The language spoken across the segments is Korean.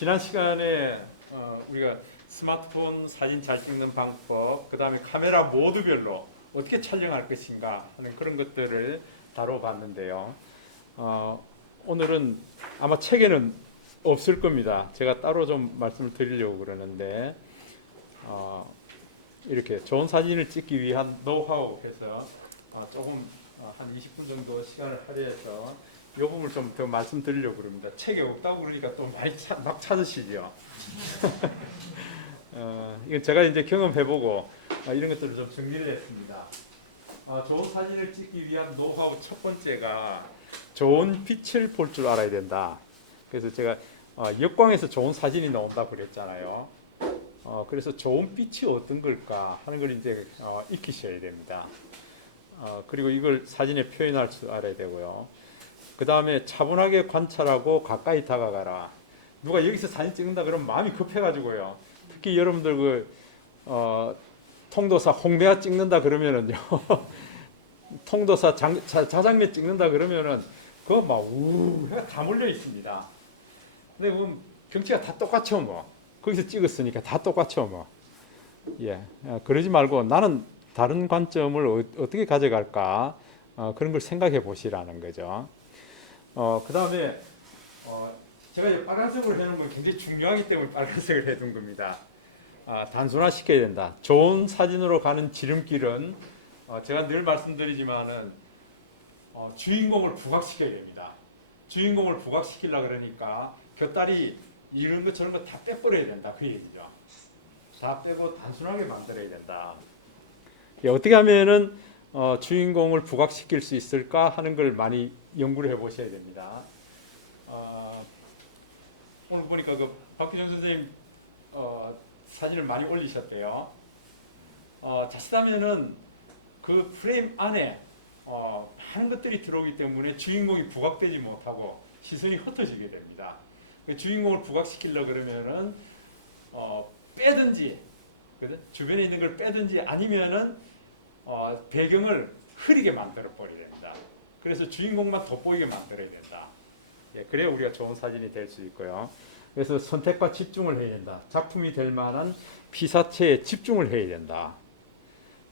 지난 시간에 우리가 스마트폰 사진 잘 찍는 방법, 그 다음에 카메라 모드별로 어떻게 촬영할 것인가 하는 그런 것들을 다뤄봤는데요. 오늘은 아마 책에는 없을 겁니다. 제가 따로 좀 말씀을 드리려고 그러는데 이렇게 좋은 사진을 찍기 위한 노하우 해서 조금 한 20분 정도 시간을 할애해서 이 부분을 좀 더 말씀드리려고 그럽니다. 책에 없다고 그러니까 또 많이 막 찾으시죠. 이건 제가 이제 경험해보고 이런 것들을 좀 정리를 했습니다. 좋은 사진을 찍기 위한 노하우 첫 번째가 좋은 빛을 볼 줄 알아야 된다. 그래서 제가 역광에서 좋은 사진이 나온다고 그랬잖아요. 그래서 좋은 빛이 어떤 걸까 하는 걸 이제 익히셔야 됩니다. 그리고 이걸 사진에 표현할 줄 알아야 되고요. 그 다음에 차분하게 관찰하고 가까이 다가가라. 누가 여기서 사진 찍는다 그러면 마음이 급해가지고요. 특히 여러분들 통도사 홍대가 찍는다 그러면은요. 통도사 자장면 찍는다 그러면은 그거 막 해가 다 몰려 있습니다. 근데 보면 경치가 다 똑같죠 뭐. 거기서 찍었으니까 다 똑같죠 뭐. 예, 그러지 말고 나는 다른 관점을 어떻게 가져갈까 그런 걸 생각해 보시라는 거죠. 그 다음에 제가 빨간색으로 해놓은 건 굉장히 중요하기 때문에 빨간색을 해둔 겁니다. 단순화시켜야 된다. 좋은 사진으로 가는 지름길은 제가 늘 말씀드리지만은 주인공을 부각시켜야 됩니다. 주인공을 부각시키려고 그러니까 곁다리 이런 거 저런 거 다 빼버려야 된다. 그 얘기죠. 다 빼고 단순하게 만들어야 된다. 어떻게 하면은 주인공을 부각시킬 수 있을까 하는 걸 많이 연구를 해보셔야 됩니다. 오늘 보니까 그 박규정 선생님 사진을 많이 올리셨대요. 자칫하면은 그 프레임 안에 많은 것들이 들어오기 때문에 주인공이 부각되지 못하고 시선이 흩어지게 됩니다. 그 주인공을 부각시키려 그러면은 빼든지 주변에 있는 걸 빼든지 아니면은 배경을 흐리게 만들어 버려야 됩니다. 그래서 주인공만 돋보이게 만들어야 된다. 예, 그래야 우리가 좋은 사진이 될 수 있고요. 그래서 선택과 집중을 해야 된다. 작품이 될 만한 피사체에 집중을 해야 된다.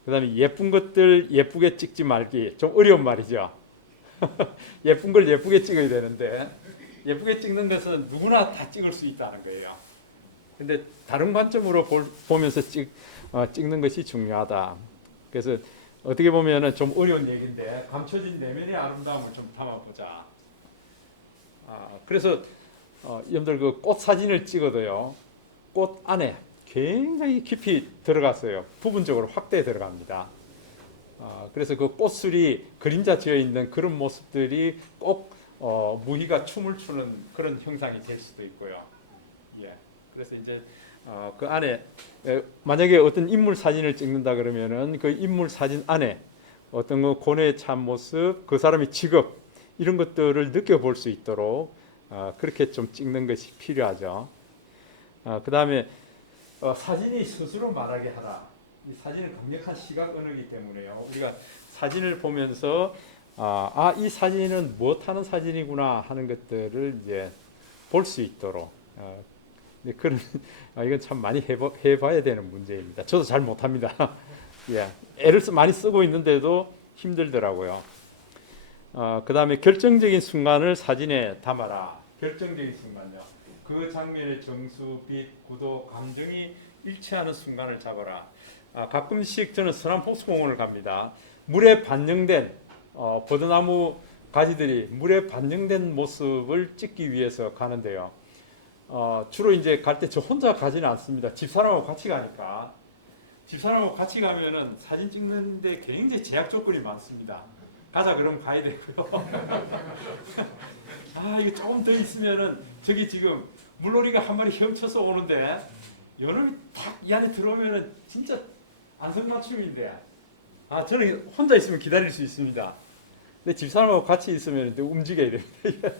그 다음에 예쁜 것들 예쁘게 찍지 말기. 좀 어려운 말이죠. 예쁜 걸 예쁘게 찍어야 되는데 예쁘게 찍는 것은 누구나 다 찍을 수 있다는 거예요. 근데 다른 관점으로 보면서 찍는 것이 중요하다. 그래서 어떻게 보면은 좀 어려운 얘기인데 감춰진 내면의 아름다움을 좀 담아보자. 그래서 여러분들 그 꽃 사진을 찍어도요. 꽃 안에 굉장히 깊이 들어갔어요. 부분적으로 확대해 들어갑니다. 그래서 그 꽃술이 그림자 지어 있는 그런 모습들이 꼭 무희가 춤을 추는 그런 형상이 될 수도 있고요. 예. 그래서 이제 그 안에 만약에 어떤 인물 사진을 찍는다 그러면은 그 인물 사진 안에 어떤 그 고뇌에 찬 모습, 그 사람의 직업 이런 것들을 느껴볼 수 있도록 그렇게 좀 찍는 것이 필요하죠. 그 다음에 사진이 스스로 말하게 하라. 이 사진은 강력한 시각 언어이기 때문에요. 우리가 사진을 보면서 이 사진은 무엇하는 사진이구나 하는 것들을 이제 볼 수 있도록 그런 이건 참 많이 해봐야 되는 문제입니다. 저도 잘 못합니다. 예, 애를 많이 쓰고 있는데도 힘들더라고요. 그 다음에 결정적인 순간을 사진에 담아라. 결정적인 순간요. 그 장면의 정수, 빛, 구도, 감정이 일치하는 순간을 잡아라. 가끔씩 저는 서남포스공원을 갑니다. 물에 반영된 버드나무 가지들이 물에 반영된 모습을 찍기 위해서 가는데요. 주로 이제 갈 때 저 혼자 가지는 않습니다. 집사람하고 같이 가니까. 집사람하고 같이 가면은 사진 찍는데 굉장히 제약 조건이 많습니다. 가자 그러면 가야 되고요. 이거 조금 더 있으면은 저기 지금 물놀이가 한 마리 헤엄쳐서 오는데 여름이 딱 이 안에 들어오면은 진짜 안성맞춤인데 저는 혼자 있으면 기다릴 수 있습니다. 근데 집사람하고 같이 있으면 움직여야 됩니다.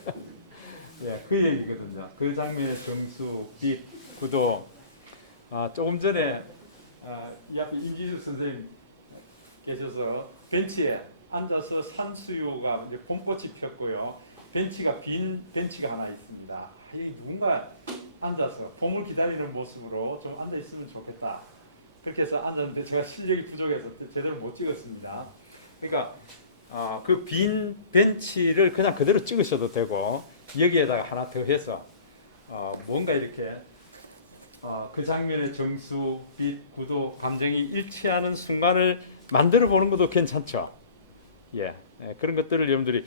예, 그 얘기거든요. 그 장면의 정수, 빛, 구도. 조금 전에 이 앞에 임지수 선생님 계셔서 벤치에 앉아서 산수유가 봄꽃이 폈고요. 빈 벤치가 하나 있습니다. 누군가 앉아서 봄을 기다리는 모습으로 좀 앉아 있으면 좋겠다. 그렇게 해서 앉았는데 제가 실력이 부족해서 제대로 못 찍었습니다. 그러니까 그 빈 벤치를 그냥 그대로 찍으셔도 되고 여기에다가 하나 더 해서 뭔가 이렇게 그 장면의 정수, 빛, 구도, 감정이 일치하는 순간을 만들어 보는 것도 괜찮죠. 예, 그런 것들을 여러분들이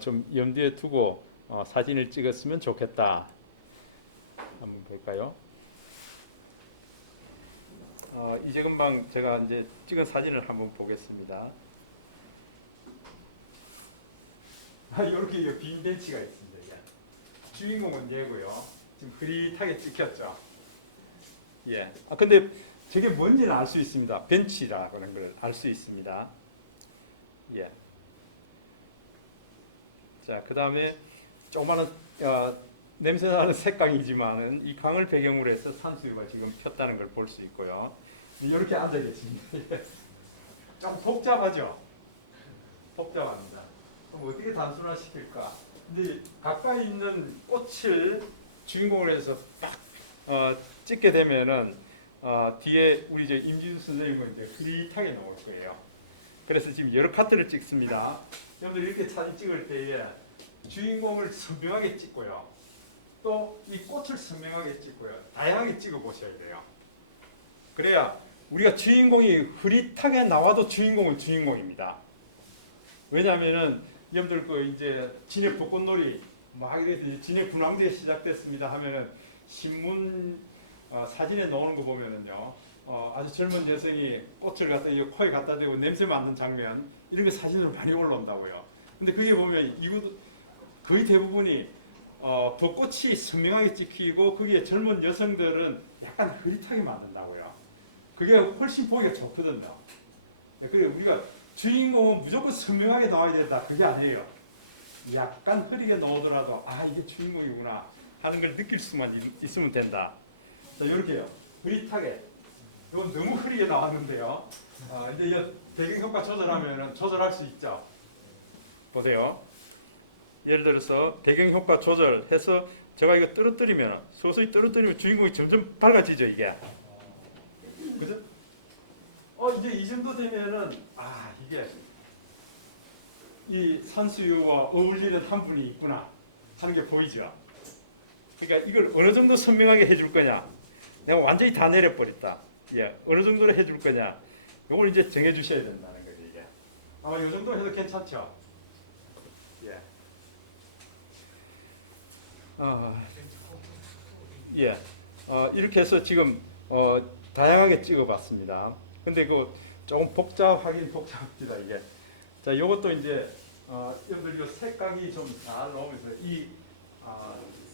좀 염두에 두고 사진을 찍었으면 좋겠다. 한번 볼까요? 이제 금방 제가 이제 찍은 사진을 한번 보겠습니다. 이렇게 빈 벤치가 있습니다. 주인공은 얘고요. 지금 흐릿하게 찍혔죠. 예. 근데 저게 뭔지는 알 수 있습니다. 벤치라고 하는 걸 알 수 있습니다. 예. 자, 그 다음에 조그마한 냄새나는 색강이지만은 이 강을 배경으로 해서 산수유가 지금 폈다는 걸 볼 수 있고요. 이렇게 앉아 계십니다. 좀 복잡하죠? 복잡합니다. 그럼 어떻게 단순화시킬까? 근데 가까이 있는 꽃을 주인공으로 해서 딱 찍게 되면은 뒤에 우리 이제 임진수 선생님은 이제 흐릿하게 나올 거예요. 그래서 지금 여러 카트를 찍습니다. 여러분들 이렇게 사진 찍을 때에 주인공을 선명하게 찍고요. 또 이 꽃을 선명하게 찍고요. 다양하게 찍어 보셔야 돼요. 그래야 우리가 주인공이 흐릿하게 나와도 주인공은 주인공입니다. 왜냐하면은 여러분들 그 이제 진해 벚꽃놀이 막 이렇게 진해 군항대회 시작됐습니다 하면은 신문 사진에 나오는 거 보면은요 아주 젊은 여성이 꽃을 갖다 코에 갖다 대고 냄새 맡는 장면 이런 게 사진으로 많이 올라온다고요. 근데 그게 보면 이곳 거의 대부분이 벚꽃이 선명하게 찍히고 거기에 젊은 여성들은 약간 흐릿하게 만든다고요. 그게 훨씬 보기가 좋거든요. 그래 우리가 주인공은 무조건 선명하게 나와야 된다. 그게 아니에요. 약간 흐리게 나오더라도 이게 주인공이구나 하는 걸 느낄 수만 있으면 된다. 자, 이렇게요. 흐릿하게. 이건 너무 흐리게 나왔는데요. 이제 이 배경효과 조절하면 조절할 수 있죠. 보세요. 예를 들어서 배경효과 조절해서 제가 이거 떨어뜨리면 서서히 떨어뜨리면 주인공이 점점 밝아지죠 이게. 그죠? 이제 이 정도 되면은 이게 이 산수유와 어울리는 한 분이 있구나 하는 게 보이죠. 그러니까 이걸 어느 정도 선명하게 해줄 거냐. 내가 완전히 다 내려버렸다. 예, 어느 정도로 해줄 거냐. 이걸 이제 정해주셔야 된다는 거죠 이게. 아마 이 정도 해도 괜찮죠. 예. 예. 이렇게 해서 지금 다양하게 찍어봤습니다. 근데 그 조금 복잡하긴 복잡합니다 이게. 자, 요것도 이제 여러분들 이 색각이 좀 잘 나오면서 이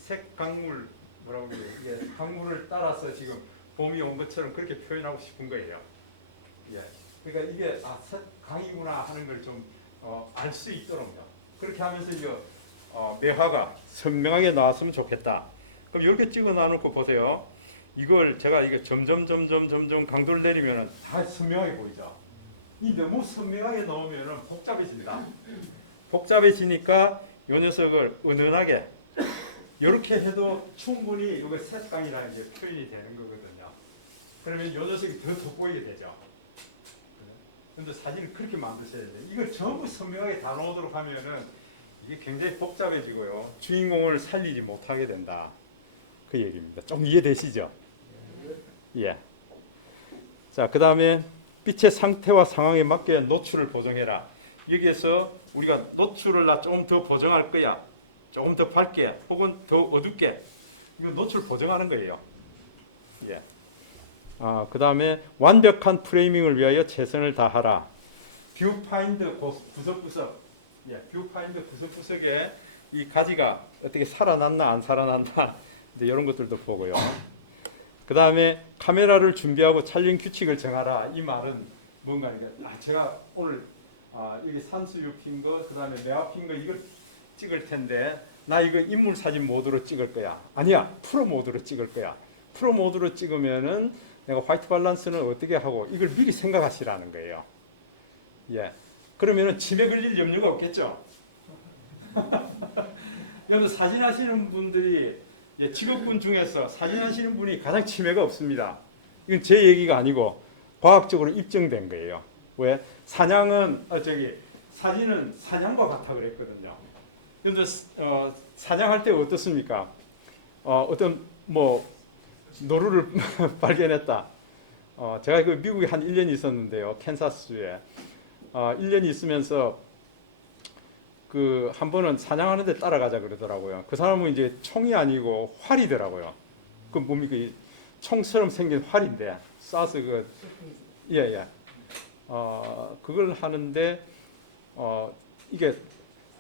색강물 뭐라고 그래요? 이게 강물을 따라서 지금 봄이 온 것처럼 그렇게 표현하고 싶은 거예요. 예. 그러니까 이게 색강이구나 하는 걸 좀 알 수 있도록요. 그렇게 하면서 이거 매화가 선명하게 나왔으면 좋겠다. 그럼 이렇게 찍어 놔놓고 보세요. 이걸 제가 이게 점점 강도를 내리면은 다 선명하게 보이죠. 이 너무 선명하게 넣으면은 복잡해집니다. 복잡해지니까 이 녀석을 은은하게 이렇게 해도 충분히 이게 색감이라는 게 표현이 되는 거거든요. 그러면 이 녀석이 더 돋보이게 되죠. 근데 사진을 그렇게 만드셔야 돼요. 이걸 전부 선명하게 다 넣도록 하면은 이게 굉장히 복잡해지고요. 주인공을 살리지 못하게 된다. 그 얘기입니다. 좀 이해되시죠? 예. 자, 그 다음에 빛의 상태와 상황에 맞게 노출을 보정해라. 여기에서 우리가 노출을 조금 더 보정할 거야. 조금 더 밝게 혹은 더 어둡게. 이거 노출 보정하는 거예요. 예. 그 다음에 완벽한 프레이밍을 위하여 최선을 다하라. 뷰파인드 구석구석. 예, 뷰파인드 구석구석에 이 가지가 어떻게 살아났나 안 살아났나 이제 이런 것들도 보고요. 그 다음에 카메라를 준비하고 촬영 규칙을 정하라. 이 말은 뭔가 제가 오늘 여기 산수유 핀 거, 그 다음에 매화 핀 거 이걸 찍을 텐데 나 이거 인물 사진 모드로 찍을 거야. 아니야, 프로 모드로 찍을 거야. 프로 모드로 찍으면은 내가 화이트 밸런스는 어떻게 하고 이걸 미리 생각하시라는 거예요. 예. 그러면은 치매 걸릴 염려가 없겠죠. 여러분 사진 하시는 분들이 예, 직업군 중에서 사진하시는 분이 가장 치매가 없습니다. 이건 제 얘기가 아니고 과학적으로 입증된 거예요. 왜? 사냥은 사진은 사냥과 같아 그랬거든요. 그런데 사냥할 때 어떻습니까? 어떤 뭐 노루를 발견했다. 제가 그 미국에 한 1년 있었는데요. 캔사스주에 1년 있으면서 그 한 번은 사냥하는데 따라가자 그러더라고요. 그 사람은 이제 총이 아니고 활이더라고요. 그 뭡니까? 총처럼 생긴 활인데 쏴서 그 예예. 그걸 하는데 이게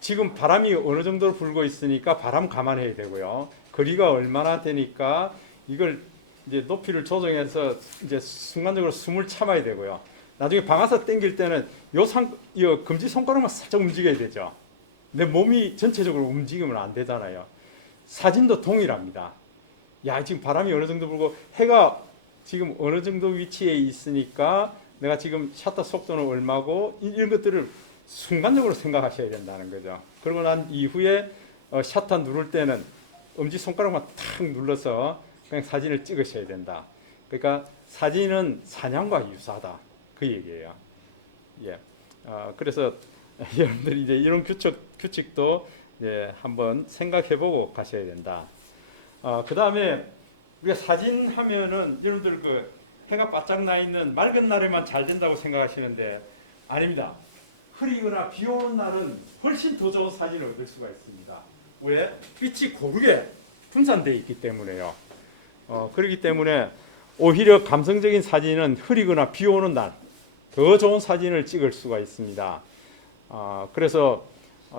지금 바람이 어느 정도로 불고 있으니까 바람 감안해야 되고요. 거리가 얼마나 되니까 이걸 이제 높이를 조정해서 이제 순간적으로 숨을 참아야 되고요. 나중에 방아쇠 당길 때는 요 검지 손가락만 살짝 움직여야 되죠. 내 몸이 전체적으로 움직이면 안 되잖아요. 사진도 동일합니다. 야, 지금 바람이 어느 정도 불고 해가 지금 어느 정도 위치에 있으니까 내가 지금 셔터 속도는 얼마고 이런 것들을 순간적으로 생각하셔야 된다는 거죠. 그러고 난 이후에 셔터 누를 때는 엄지손가락만 탁 눌러서 그냥 사진을 찍으셔야 된다. 그러니까 사진은 사냥과 유사하다. 그 얘기예요. 예. 그래서 여러분들이 이제 이런 규칙도 이제 한번 생각해보고 가셔야 된다. 그 다음에 우리가 사진 하면은 여러분들 그 해가 바짝 나 있는 맑은 날에만 잘 된다고 생각하시는데 아닙니다. 흐리거나 비 오는 날은 훨씬 더 좋은 사진을 얻을 수가 있습니다. 왜? 빛이 고르게 분산되어 있기 때문에요. 그렇기 때문에 오히려 감성적인 사진은 흐리거나 비 오는 날 더 좋은 사진을 찍을 수가 있습니다. 그래서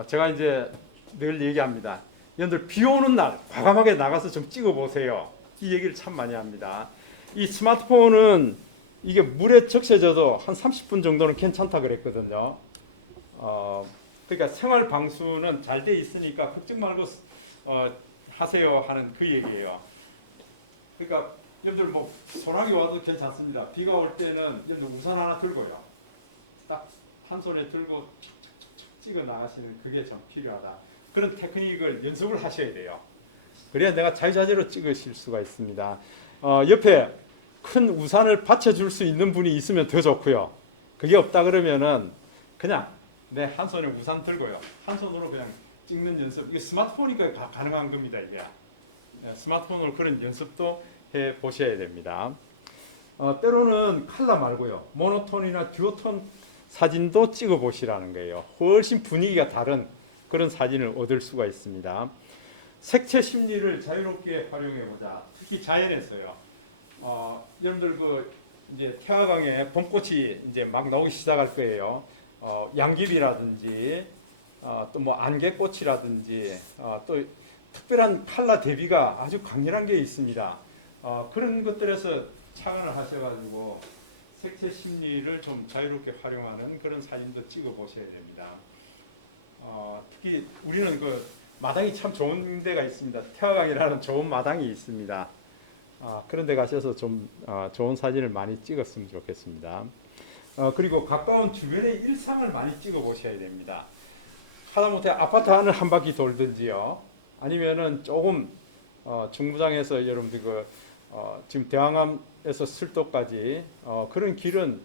제가 이제 늘 얘기합니다. 여러분들 비 오는 날 과감하게 나가서 좀 찍어보세요. 이 얘기를 참 많이 합니다. 이 스마트폰은 이게 물에 적셔져도 한 30분 정도는 괜찮다 그랬거든요. 그러니까 생활 방수는 잘 돼 있으니까 걱정 말고 하세요 하는 그 얘기예요. 그러니까 여러분들 뭐 소나기 와도 괜찮습니다. 비가 올 때는 여러분들 우산 하나 들고요. 딱 한 손에 들고 착착착 찍어 나가시는 그게 좀 필요하다. 그런 테크닉을 연습을 하셔야 돼요. 그래야 내가 자유자재로 찍으실 수가 있습니다. 옆에 큰 우산을 받쳐줄 수 있는 분이 있으면 더 좋고요. 그게 없다 그러면은 그냥 내 한 손에 우산 들고요. 한 손으로 그냥 찍는 연습. 이게 스마트폰이니까 가능한 겁니다. 이게 스마트폰으로 그런 연습도 해 보셔야 됩니다. 때로는 컬러 말고요. 모노톤이나 듀오톤 사진도 찍어 보시라는 거예요. 훨씬 분위기가 다른 그런 사진을 얻을 수가 있습니다. 색채 심리를 자유롭게 활용해 보자. 특히 자연에서요. 여러분들 그 이제 태화강에 봄꽃이 이제 막 나오기 시작할 거예요. 양귀비라든지 또 뭐 안개꽃이라든지 또 특별한 컬러 대비가 아주 강렬한 게 있습니다. 그런 것들에서 착안을 하셔가지고 색채 심리를 좀 자유롭게 활용하는 그런 사진도 찍어 보셔야 됩니다. 특히 우리는 그 마당이 참 좋은 데가 있습니다. 태화강이라는 좋은 마당이 있습니다. 그런 데 가셔서 좀 좋은 사진을 많이 찍었으면 좋겠습니다. 그리고 가까운 주변의 일상을 많이 찍어 보셔야 됩니다. 하다못해 아파트 안을 한 바퀴 돌든지요. 아니면은 조금 중부장에서 여러분들 지금 대왕암에서 술도까지 그런 길은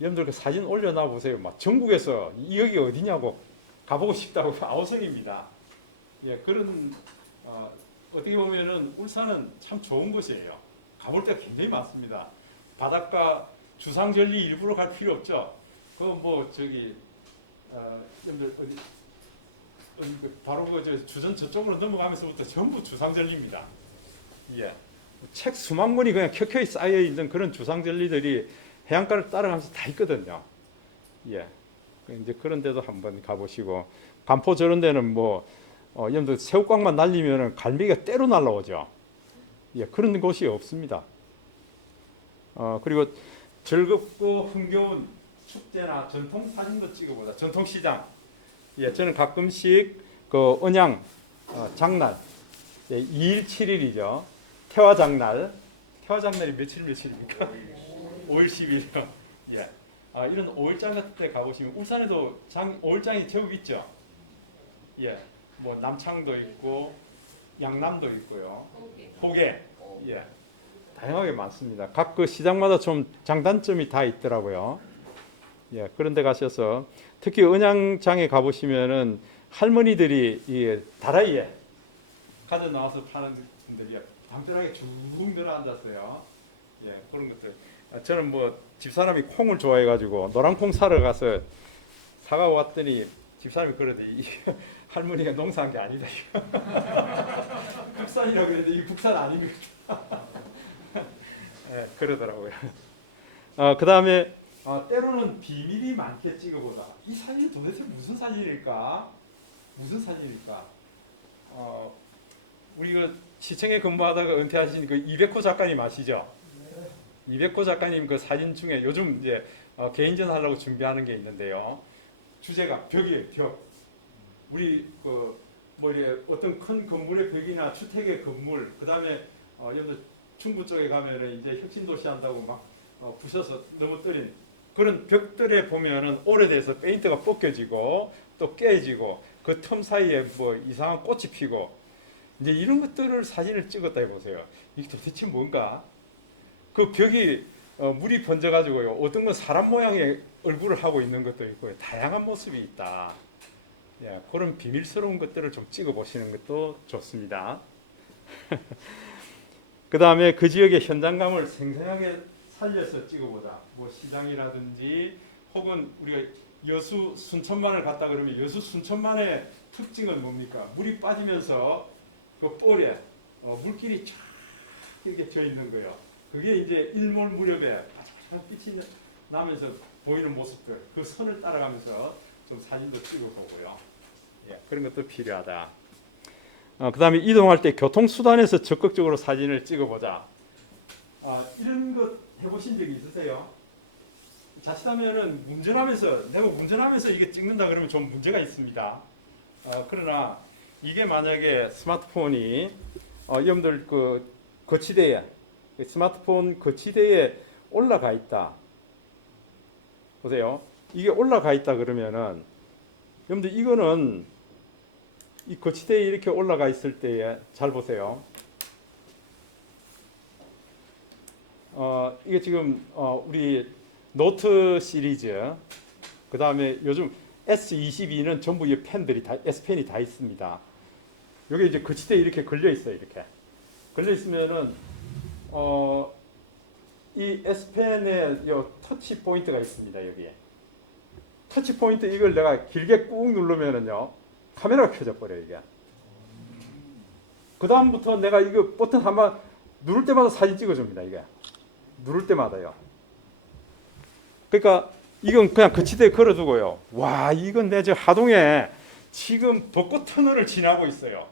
여러분들 그 사진 올려놔 보세요. 막 전국에서 여기 어디냐고 가보고 싶다고 아우성입니다. 예, 그런 어떻게 보면은 울산은 참 좋은 곳이에요. 가볼 데가 굉장히 많습니다. 바닷가 주상절리 일부러 갈 필요 없죠. 그건 뭐 저기 여러분들 바로 그 주전 저쪽으로 넘어가면서부터 전부 주상절리입니다. 예. 책 수만 권이 그냥 켜켜이 쌓여 있는 그런 주상절리들이 해안가를 따라가면서 다 있거든요. 예. 이제 그런 데도 한번 가보시고 간포 저런 데는 뭐 여러분들 새우깡만 날리면은 갈매기가 때로 날라오죠. 예. 그런 곳이 없습니다. 그리고 즐겁고 흥겨운 축제나 전통 사진도 찍어보자. 전통시장. 예, 저는 가끔씩 그 언양 장날 2일 7일이죠. 태화장날. 태화장날이 며칠입니까? 5일 10일이요. 예. 이런 5일장 같은 데 가보시면 울산에도 5일장이 제법 있죠. 예. 뭐 남창도 있고 양남도 있고요. 호계. 예. 다양하게 많습니다. 각 그 시장마다 좀 장단점이 다 있더라고요. 예. 그런 데 가셔서 특히 은양장에 가보시면은 할머니들이 이 다라이에 가져 나와서 파는 분들이 담벼락에 쭉 늘어 앉았어요. 예. 그런 것들. 저는 뭐 집사람이 콩을 좋아해가지고 노란콩 사러 가서 사가 왔더니 집사람이 그러더니 할머니가 농사한 게 아니다. 국산이라고 그랬는데 이 국산 아닙니다. 예, 그러더라고요. 그 다음에 때로는 비밀이 많게 찍어보자. 이 사진이 도대체 무슨 사진일까? 무슨 사진일까? 우리 그 시청에 근무하다가 은퇴하신 그 이백호 작가님 아시죠? 이백호 작가님 그 사진 중에 요즘 이제 개인전 하려고 준비하는 게 있는데요. 주제가 벽이에요. 벽. 우리 그 뭐 이제 어떤 큰 건물의 벽이나 주택의 건물, 그 다음에 여러분 충북 쪽에 가면은 이제 혁신도시 한다고 막 부셔서 넘어뜨린 그런 벽들에 보면은 오래돼서 페인트가 벗겨지고 또 깨지고 그 틈 사이에 뭐 이상한 꽃이 피고 이제 이런 것들을 사진을 찍었다 해보세요. 이게 도대체 뭔가? 그 벽이 물이 번져가지고요. 어떤 건 사람 모양의 얼굴을 하고 있는 것도 있고요. 다양한 모습이 있다. 예, 그런 비밀스러운 것들을 좀 찍어보시는 것도 좋습니다. 그 다음에 그 지역의 현장감을 생생하게 살려서 찍어보자. 뭐 시장이라든지 혹은 우리가 여수 순천만을 갔다 그러면 여수 순천만의 특징은 뭡니까? 물이 빠지면서 그 볼에 물길이 쫙 이렇게 져 있는 거예요. 그게 이제 일몰 무렵에 바삭바삭 빛이 나면서 보이는 모습들, 그 선을 따라가면서 좀 사진도 찍어보고요. 예, 그런 것도 필요하다. 그 다음에 이동할 때 교통수단에서 적극적으로 사진을 찍어보자. 이런 것 해보신 적이 있으세요? 자칫하면은 내가 운전하면서 이게 찍는다 그러면 좀 문제가 있습니다. 그러나 이게 만약에 스마트폰이 여러분들 그 거치대에 스마트폰 거치대에 올라가 있다. 보세요. 이게 올라가 있다 그러면은 여러분들 이거는 이 거치대에 이렇게 올라가 있을 때에 잘 보세요. 이게 지금 우리 노트 시리즈, 그 다음에 요즘 S22는 전부 이 펜들이 다 S펜이 다 있습니다. 여기 이제 거치대에 이렇게 걸려 있어요. 이렇게 걸려 있으면은 이 S펜에 요 터치 포인트가 있습니다. 여기에 터치 포인트 이걸 내가 길게 꾹 누르면은요. 카메라가 켜져 버려요, 이게. 그 다음부터 내가 이거 버튼 한번 누를 때마다 사진 찍어줍니다, 이게. 누를 때마다요. 그러니까 이건 그냥 거치대에 걸어두고요. 와, 이건 내 저 하동에 지금 벚꽃 터널을 지나고 있어요.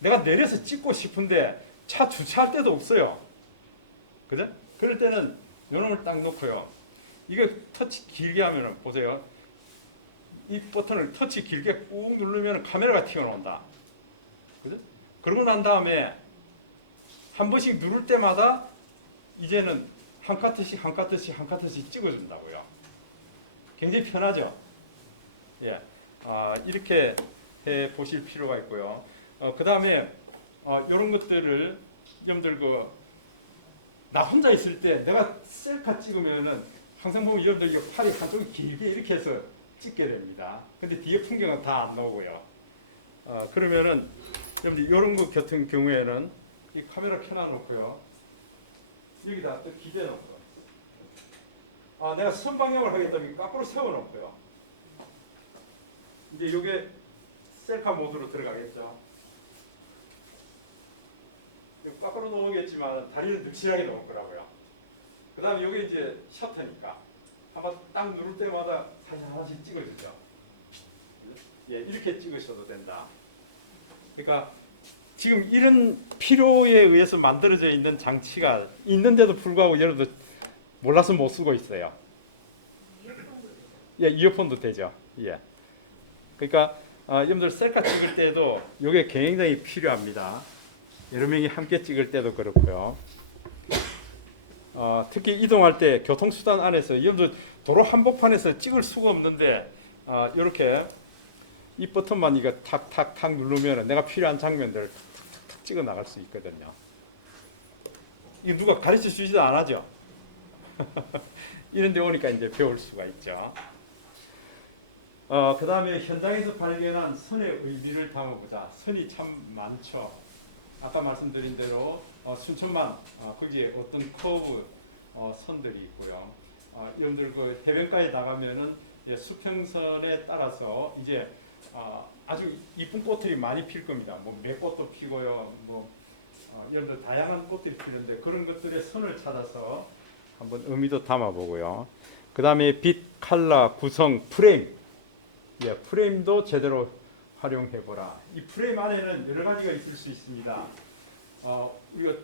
내가 내려서 찍고 싶은데 차 주차할 데도 없어요. 그죠? 그럴 때는 요놈을 딱 놓고요. 이거 터치 길게 하면은 보세요. 이 버튼을 터치 길게 꾹 누르면 카메라가 튀어나온다. 그죠? 그러고 난 다음에 한 번씩 누를 때마다 이제는 한 카트씩 찍어준다고요. 굉장히 편하죠? 예. 이렇게 해 보실 필요가 있고요. 그 다음에 이런 것들을 여러분들 나 혼자 있을 때 내가 셀카 찍으면은 항상 보면 여러분들 팔이 한쪽이 길게 이렇게 해서 찍게 됩니다. 근데 뒤에 풍경은 다 안 나오고요. 그러면은 여러분들 이런 것 같은 경우에는 이 카메라 켜놔놓고요. 여기다 또 기대놓고. 내가 선방향을 하겠다면 거꾸로 세워놓고요. 이제 이게 셀카 모드로 들어가겠죠. 거꾸로 놓으겠지만 다리는 늑실하게 놓을 거라고요. 그 다음에 여기 이제 셔터니까 한번 딱 누를 때마다 사진 하나씩 찍어주죠. 예, 이렇게 찍으셔도 된다. 그러니까 지금 이런 필요에 의해서 만들어져 있는 장치가 있는데도 불구하고 여러분들 몰라서 못 쓰고 있어요. 예, 이어폰도 되죠. 예. 그러니까 여러분들 셀카 찍을 때도 이게 굉장히 필요합니다. 여러 명이 함께 찍을 때도 그렇고요. 특히 이동할 때 교통수단 안에서 여러분들 도로 한복판에서 찍을 수가 없는데 이렇게 이 버튼만 이거 탁탁탁 누르면 내가 필요한 장면들 찍어 나갈 수 있거든요. 이거 누가 가르쳐 주지도 안 하죠. 이런 데 오니까 이제 배울 수가 있죠. 그 다음에 현장에서 발견한 선의 의미를 담아보자. 선이 참 많죠. 아까 말씀드린 대로 순천만 거기에 어떤 커브 선들이 있고요. 여러분들 그 해변가에 나가면은 수평선에 따라서 이제 아주 이쁜 꽃들이 많이 필 겁니다. 뭐 매꽃도 피고요. 뭐 여러분들 다양한 꽃들이 피는데 그런 것들의 선을 찾아서 한번 의미도 담아보고요. 그 다음에 빛, 컬러, 구성, 프레임. 프레임도 제대로 활용해보라. 이 프레임 안에는 여러 가지가 있을 수 있습니다. 우리가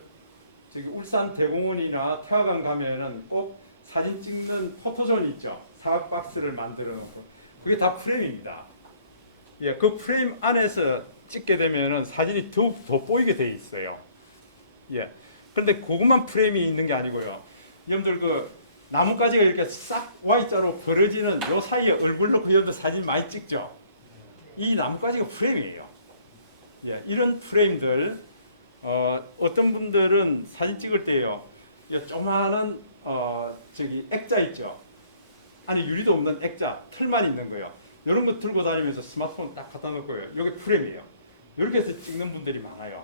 저기 울산 대공원이나 태화강 가면은 꼭 사진 찍는 포토존 있죠. 사각 박스를 만들어 놓고 그게 다 프레임입니다. 그 프레임 안에서 찍게 되면은 사진이 더욱 돋보이게 돼 있어요. 그런데 그것만 프레임이 있는 게 아니고요. 여러분들 그 나뭇가지가 이렇게 싹 Y자로 벌어지는 요 사이에 얼굴 넣고 여러분들 사진 많이 찍죠. 이 나뭇가지가 프레임이에요. 이런 프레임들 어떤 분들은 사진 찍을 때요. 조그마한 저기 액자 있죠. 안에 유리도 없는 액자, 털만 있는 거예요. 이런 거 들고 다니면서 스마트폰 딱 갖다 놓고요. 여기 프레임이에요. 이렇게 해서 찍는 분들이 많아요.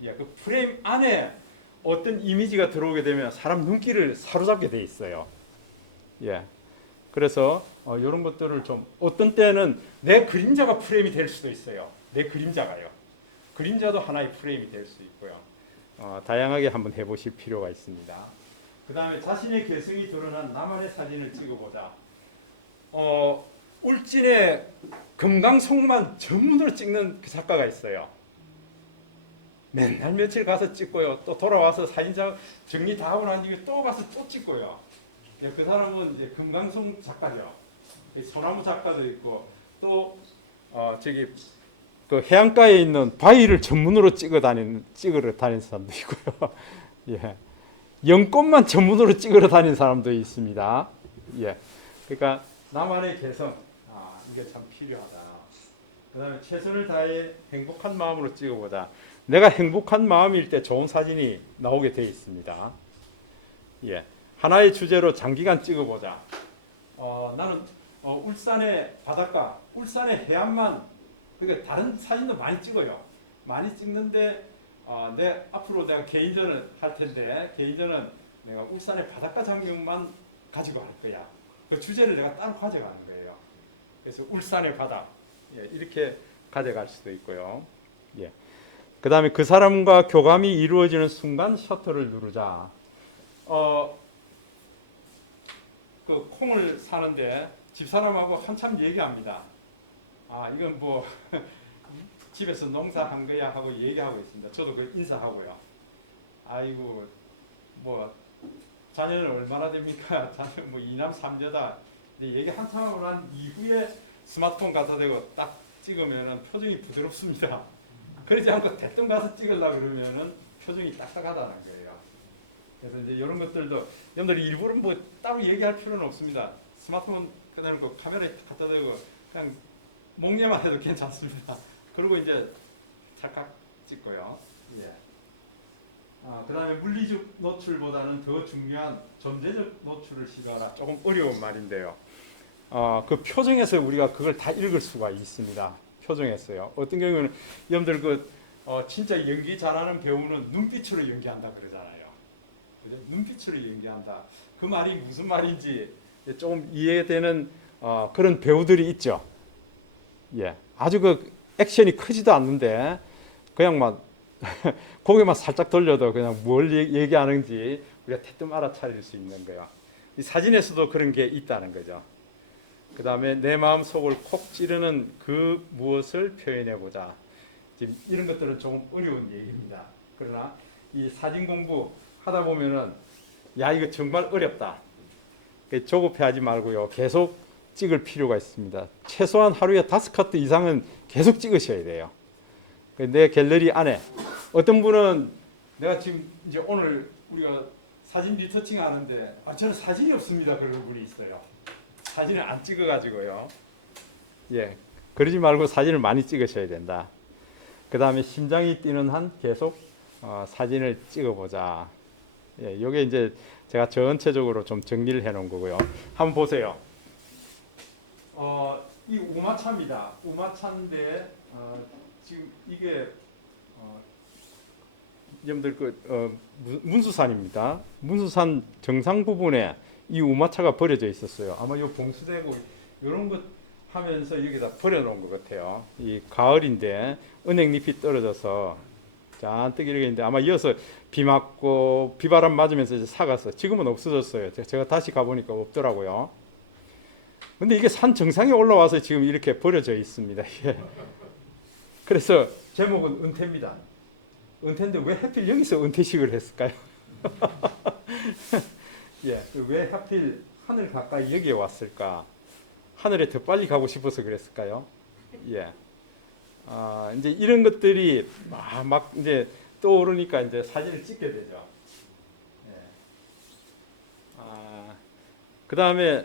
그 프레임 안에 어떤 이미지가 들어오게 되면 사람 눈길을 사로잡게 돼 있어요. 그래서 이런 것들을 좀 어떤 때는 내 그림자가 프레임이 될 수도 있어요. 내 그림자가요. 그림자도 하나의 프레임이 될 수 있고요. 다양하게 한번 해보실 필요가 있습니다. 그 다음에 자신의 개성이 드러난 나만의 사진을 찍어보자. 울진의 금강송만 전문으로 찍는 그 작가가 있어요. 맨날 며칠 가서 찍고요. 또 돌아와서 사진 정리 다 하고 난 뒤에 또 가서 또 찍고요. 그 사람은 이제 금강송 작가죠. 소나무 작가도 있고 또 저기 그 해안가에 있는 바위를 전문으로 찍으러 다니는 사람도 있고요. 연꽃만 전문으로 찍으러 다니는 사람도 있습니다. 그러니까 나만의 개성 이게 참 필요하다. 그다음에 최선을 다해 행복한 마음으로 찍어보자. 내가 행복한 마음일 때 좋은 사진이 나오게 되어 있습니다. 하나의 주제로 장기간 찍어보자. 나는 울산의 바닷가, 울산의 해안만 그러니까 다른 사진도 많이 찍어요. 많이 찍는데 앞으로 내가 개인전을 할 텐데 개인전은 내가 울산의 바닷가 장면만 가지고 할 거야. 그 주제를 내가 따로 가져가는 거예요. 그래서 울산의 바다 이렇게 가져갈 수도 있고요. 그 다음에 그 사람과 교감이 이루어지는 순간 셔터를 누르자. 그 콩을 사는데 집사람하고 한참 얘기합니다. 이건 뭐 집에서 농사한 거야 하고 얘기하고 있습니다. 저도 그 인사하고요. 아이고 뭐 자녀는 얼마나 됩니까? 자녀 뭐 2남 3녀다. 얘기 한참 하고 난 이후에 스마트폰 갖다 대고 딱 찍으면은 표정이 부드럽습니다. 그러지 않고 대뜸 가서 찍으려고 그러면은 표정이 딱딱하다는 거예요. 그래서 이제 이런 것들도 여러분들 일부러 뭐 따로 얘기할 필요는 없습니다. 스마트폰 그다음에 그 카메라에 갖다 대고 그냥 목례만 해도 괜찮습니다. 그리고 이제 찰칵 찍고요. 그다음에 물리적 노출보다는 더 중요한 점재적 노출을 시도하라. 조금 어려운 말인데요. 그 표정에서 우리가 그걸 다 읽을 수가 있습니다. 표정에서요. 어떤 경우는 여러분들 진짜 연기 잘하는 배우는 눈빛으로 연기한다 그러잖아요. 그죠? 눈빛으로 연기한다. 그 말이 무슨 말인지 조금 이해되는 그런 배우들이 있죠. 아주 그 액션이 크지도 않는데 그냥 막 고개만 살짝 돌려도 그냥 뭘 얘기하는지 우리가 대뜸 알아차릴 수 있는 거예요. 이 사진에서도 그런 게 있다는 거죠. 그 다음에 내 마음 속을 콕 찌르는 그 무엇을 표현해 보자. 지금 이런 것들은 조금 어려운 얘기입니다. 그러나 이 사진 공부 하다 보면은 이거 정말 어렵다. 조급해하지 말고요. 계속 찍을 필요가 있습니다. 최소한 하루에 5카트 이상은 계속 찍으셔야 돼요. 내 갤러리 안에 어떤 분은 내가 지금 이제 오늘 우리가 사진 리터칭 하는데 저는 사진이 없습니다. 그런 분이 있어요. 사진을 안 찍어가지고요. 그러지 말고 사진을 많이 찍으셔야 된다. 그 다음에 심장이 뛰는 한 계속 사진을 찍어보자. 예, 이게 이제 제가 전체적으로 좀 정리를 해놓은 거고요. 한번 보세요. 이 우마차입니다. 우마차인데 지금 이게 여러분들 문수산입니다. 문수산 정상 부분에 이 우마차가 버려져 있었어요. 아마 요 봉수대고 이런 것 하면서 여기다 버려놓은 것 같아요. 이 가을인데 은행잎이 떨어져서 잔뜩 이렇게 있는데 아마 이어서 비 맞고 비바람 맞으면서 이제 사갔어. 지금은 없어졌어요. 제가 다시 가보니까 없더라고요. 근데 이게 산 정상에 올라와서 지금 이렇게 버려져 있습니다. 그래서 제목은 은퇴입니다. 은퇴인데 왜 하필 여기서 은퇴식을 했을까요? 예, 왜 하필 하늘 가까이 여기에 왔을까? 하늘에 더 빨리 가고 싶어서 그랬을까요? 예. 이제 이런 것들이 막 이제 떠오르니까 이제 사진을 찍게 되죠. 예. 그 다음에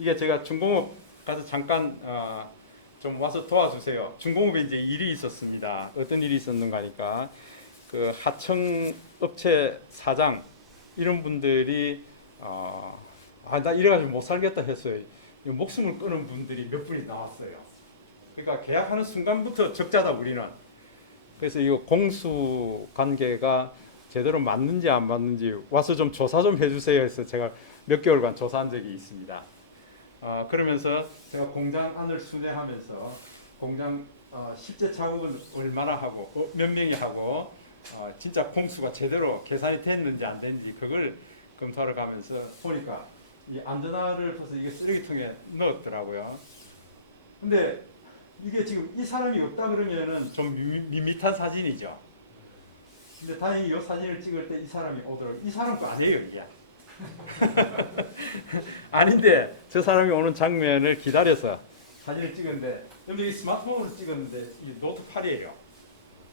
이게 제가 중공업 가서 잠깐 좀 와서 도와주세요. 중공업에 이제 일이 있었습니다. 어떤 일이 있었는가 하니까 그 하청 업체 사장 이런 분들이 나 이래가지고 못 살겠다 했어요. 목숨을 끊은 분들이 몇 분이 나왔어요. 그러니까 계약하는 순간부터 적자다 우리는. 그래서 이 공수 관계가 제대로 맞는지 안 맞는지 와서 좀 조사 좀 해주세요 해서 제가 몇 개월간 조사한 적이 있습니다. 그러면서 제가 공장 안을 순회하면서 공장 실제 작업은 얼마나 하고 몇 명이 하고 진짜 공수가 제대로 계산이 됐는지 안 됐는지 그걸 검토하러 가면서 보니까 이 안전화를 벗어 이게 쓰레기통에 넣었더라고요. 근데 이게 지금 이 사람이 없다 그러면은 좀 밋밋한 사진이죠. 근데 다행히 이 사진을 찍을 때 이 사람이 오더라고요. 이 사람 거 아니에요 이게. 아닌데 저 사람이 오는 장면을 기다려서 사진을 찍었는데 근데 이 스마트폰으로 찍었는데 이 노트 8이에요.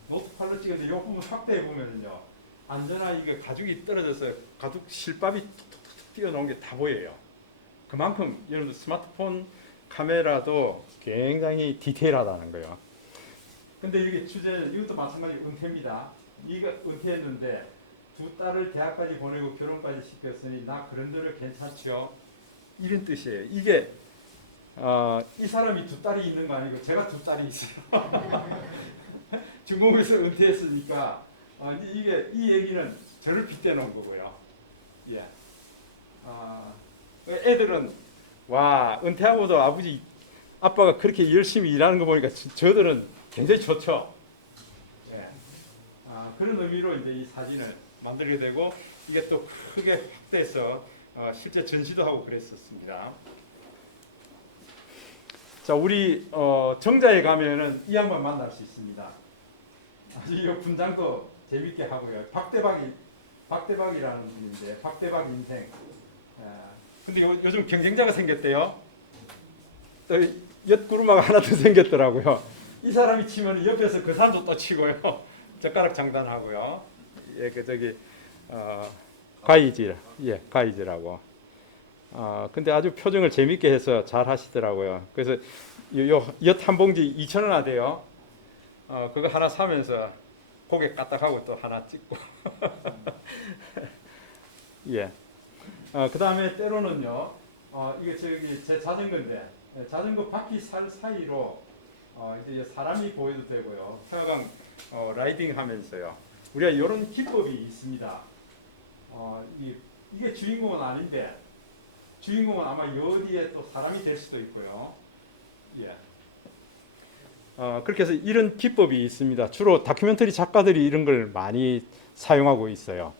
노트 8로 찍었는데 이 부분 확대해 보면은요 안전화 이게 가죽이 떨어져서 가죽 실밥이 툭툭툭 튀어나온 게 다 보여요. 그만큼 여러분 스마트폰 카메라도 굉장히 디테일하다는 거예요. 근데 이게 주제 이것도 마찬가지로 은퇴입니다. 이거 은퇴했는데 두 딸을 대학까지 보내고 결혼까지 시켰으니 나 그런 대로 괜찮죠? 이런 뜻이에요. 이게 이 사람이 두 딸이 있는 거 아니고 제가 두 딸이 있어요. 중공에서 은퇴했으니까 이게 이 얘기는 저를 빗대놓은 거고요. 예. 애들은 와 은퇴하고도 아빠가 그렇게 열심히 일하는 거 보니까 저들은 굉장히 좋죠. 예. 그런 의미로 이제 이 사진을 만들게 되고 이게 또 크게 확대해서 실제 전시도 하고 그랬었습니다. 자, 우리 정자에 가면은 이 양반 만날 수 있습니다. 아주 이 분장도 재밌게 하고요. 박대박이라는 분인데 박대박 인생. 근데 요즘 경쟁자가 생겼대요. 엿구르마가 하나 더 생겼더라고요. 이 사람이 치면 옆에서 그 사람도 또 치고요. 젓가락 장단하고요. 예, 가이질, 예, 가이질하고. 근데 아주 표정을 재밌게 해서 잘 하시더라고요. 그래서 엿 한 봉지 2,000원 하대요. 그거 하나 사면서 고개 까딱하고 또 하나 찍고. 예. 그 다음에 때로는요, 이게 제 자전거인데, 자전거 바퀴 사이로 이제 사람이 보여도 되고요. 태화강 라이딩 하면서요. 우리가 이런 기법이 있습니다. 이게 주인공은 아닌데, 주인공은 아마 여기에 또 사람이 될 수도 있고요. 예. 그렇게 해서 이런 기법이 있습니다. 주로 다큐멘터리 작가들이 이런 걸 많이 사용하고 있어요.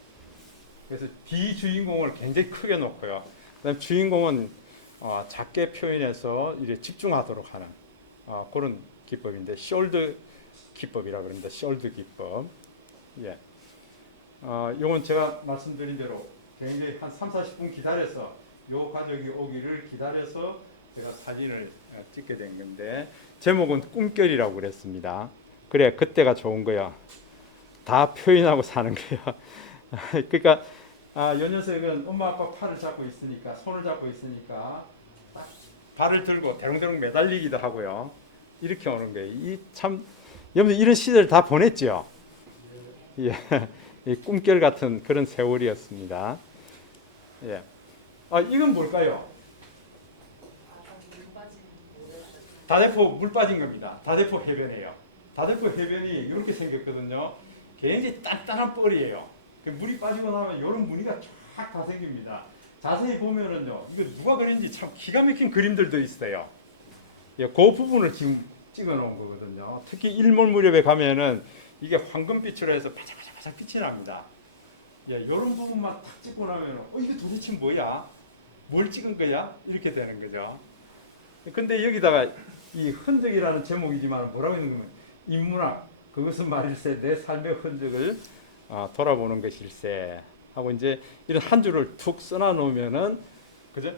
그래서 비주인공을 굉장히 크게 놓고요. 그다음 주인공은 작게 표현해서 이제 집중하도록 하는 그런 기법인데 숄드 기법이라고 그럽니다. 숄드 기법. 예. 이건 제가 말씀드린 대로 굉장히 한 3, 40분 기다려서 요 가족이 오기를 기다려서 제가 사진을 찍게 된 건데 제목은 꿈결이라고 그랬습니다. 그래 그때가 좋은 거야. 다 표현하고 사는 거야. 그러니까 요 녀석은 엄마 아빠 팔을 잡고 있으니까 손을 잡고 있으니까 발을 들고 대롱대롱 매달리기도 하고요. 이렇게 오는 거예요. 이 참 여러분 이런 시절 다 보냈죠. 예, 이 꿈결 같은 그런 세월이었습니다. 예. 이건 뭘까요? 다대포 물 빠진 겁니다. 다대포 해변이에요. 다대포 해변이 이렇게 생겼거든요. 굉장히 단단한 뻘이에요. 물이 빠지고 나면 이런 무늬가 쫙 다 생깁니다. 자세히 보면은요, 이거 누가 그렸는지 참 기가 막힌 그림들도 있어요. 예, 그 부분을 지금 찍어 놓은 거거든요. 특히 일몰 무렵에 가면은 이게 황금빛으로 해서 바삭바삭 빛이 납니다. 예, 이런 부분만 탁 찍고 나면 이게 도대체 뭐야? 뭘 찍은 거야? 이렇게 되는 거죠. 근데 여기다가 이 흔적이라는 제목이지만 뭐라고 있는 거면 인문학 그것은 말일세 내 삶의 흔적을 돌아보는 것일세 하고 이제 이런 한 줄을 툭 써놔 놓으면은 그죠?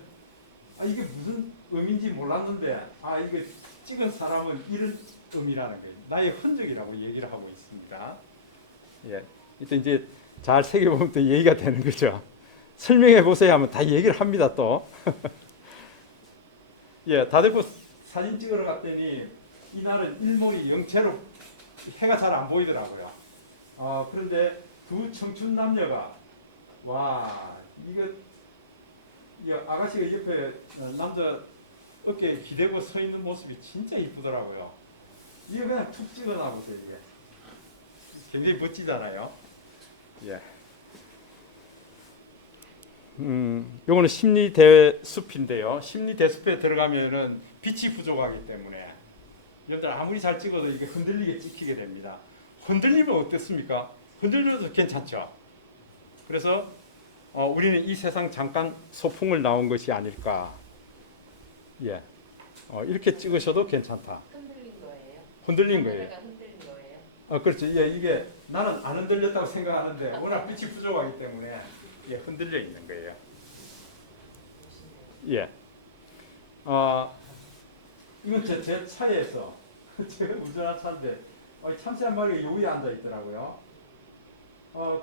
이게 무슨 의미인지 몰랐는데 이게 찍은 사람은 이런 의미라는 거예요. 나의 흔적이라고 얘기를 하고 있습니다. 예, 이제 잘 새겨보면 또 얘기가 되는 거죠. 설명해 보세요 하면 다 얘기를 합니다 또. 예, 다대포 사진 찍으러 갔더니 이날은 일몰이 영체로 해가 잘 안 보이더라고요. 그런데 두 청춘 남녀가 이거 아가씨가 옆에 남자 어깨에 기대고 서 있는 모습이 진짜 이쁘더라고요. 이거 그냥 툭 찍어놔 보세요. 이게 굉장히 멋지잖아요. 예. 요거는 심리대숲인데요. 심리대숲에 들어가면은 빛이 부족하기 때문에 여러분들 아무리 잘 찍어도 이게 흔들리게 찍히게 됩니다. 흔들리면 어떻습니까? 흔들려도 괜찮죠. 그래서 우리는 이 세상 잠깐 소풍을 나온 것이 아닐까. 예, 이렇게 찍으셔도 괜찮다. 흔들린 거예요? 흔들린 거예요. 흔들린 거예요? 그렇죠. 예, 이게 나는 안 흔들렸다고 생각하는데 워낙 빛이 부족하기 때문에 흔들려 있는 거예요. 예. 이건 제 차에서 제가 운전한 차인데 참새 한 마리가 여기에 앉아 있더라고요.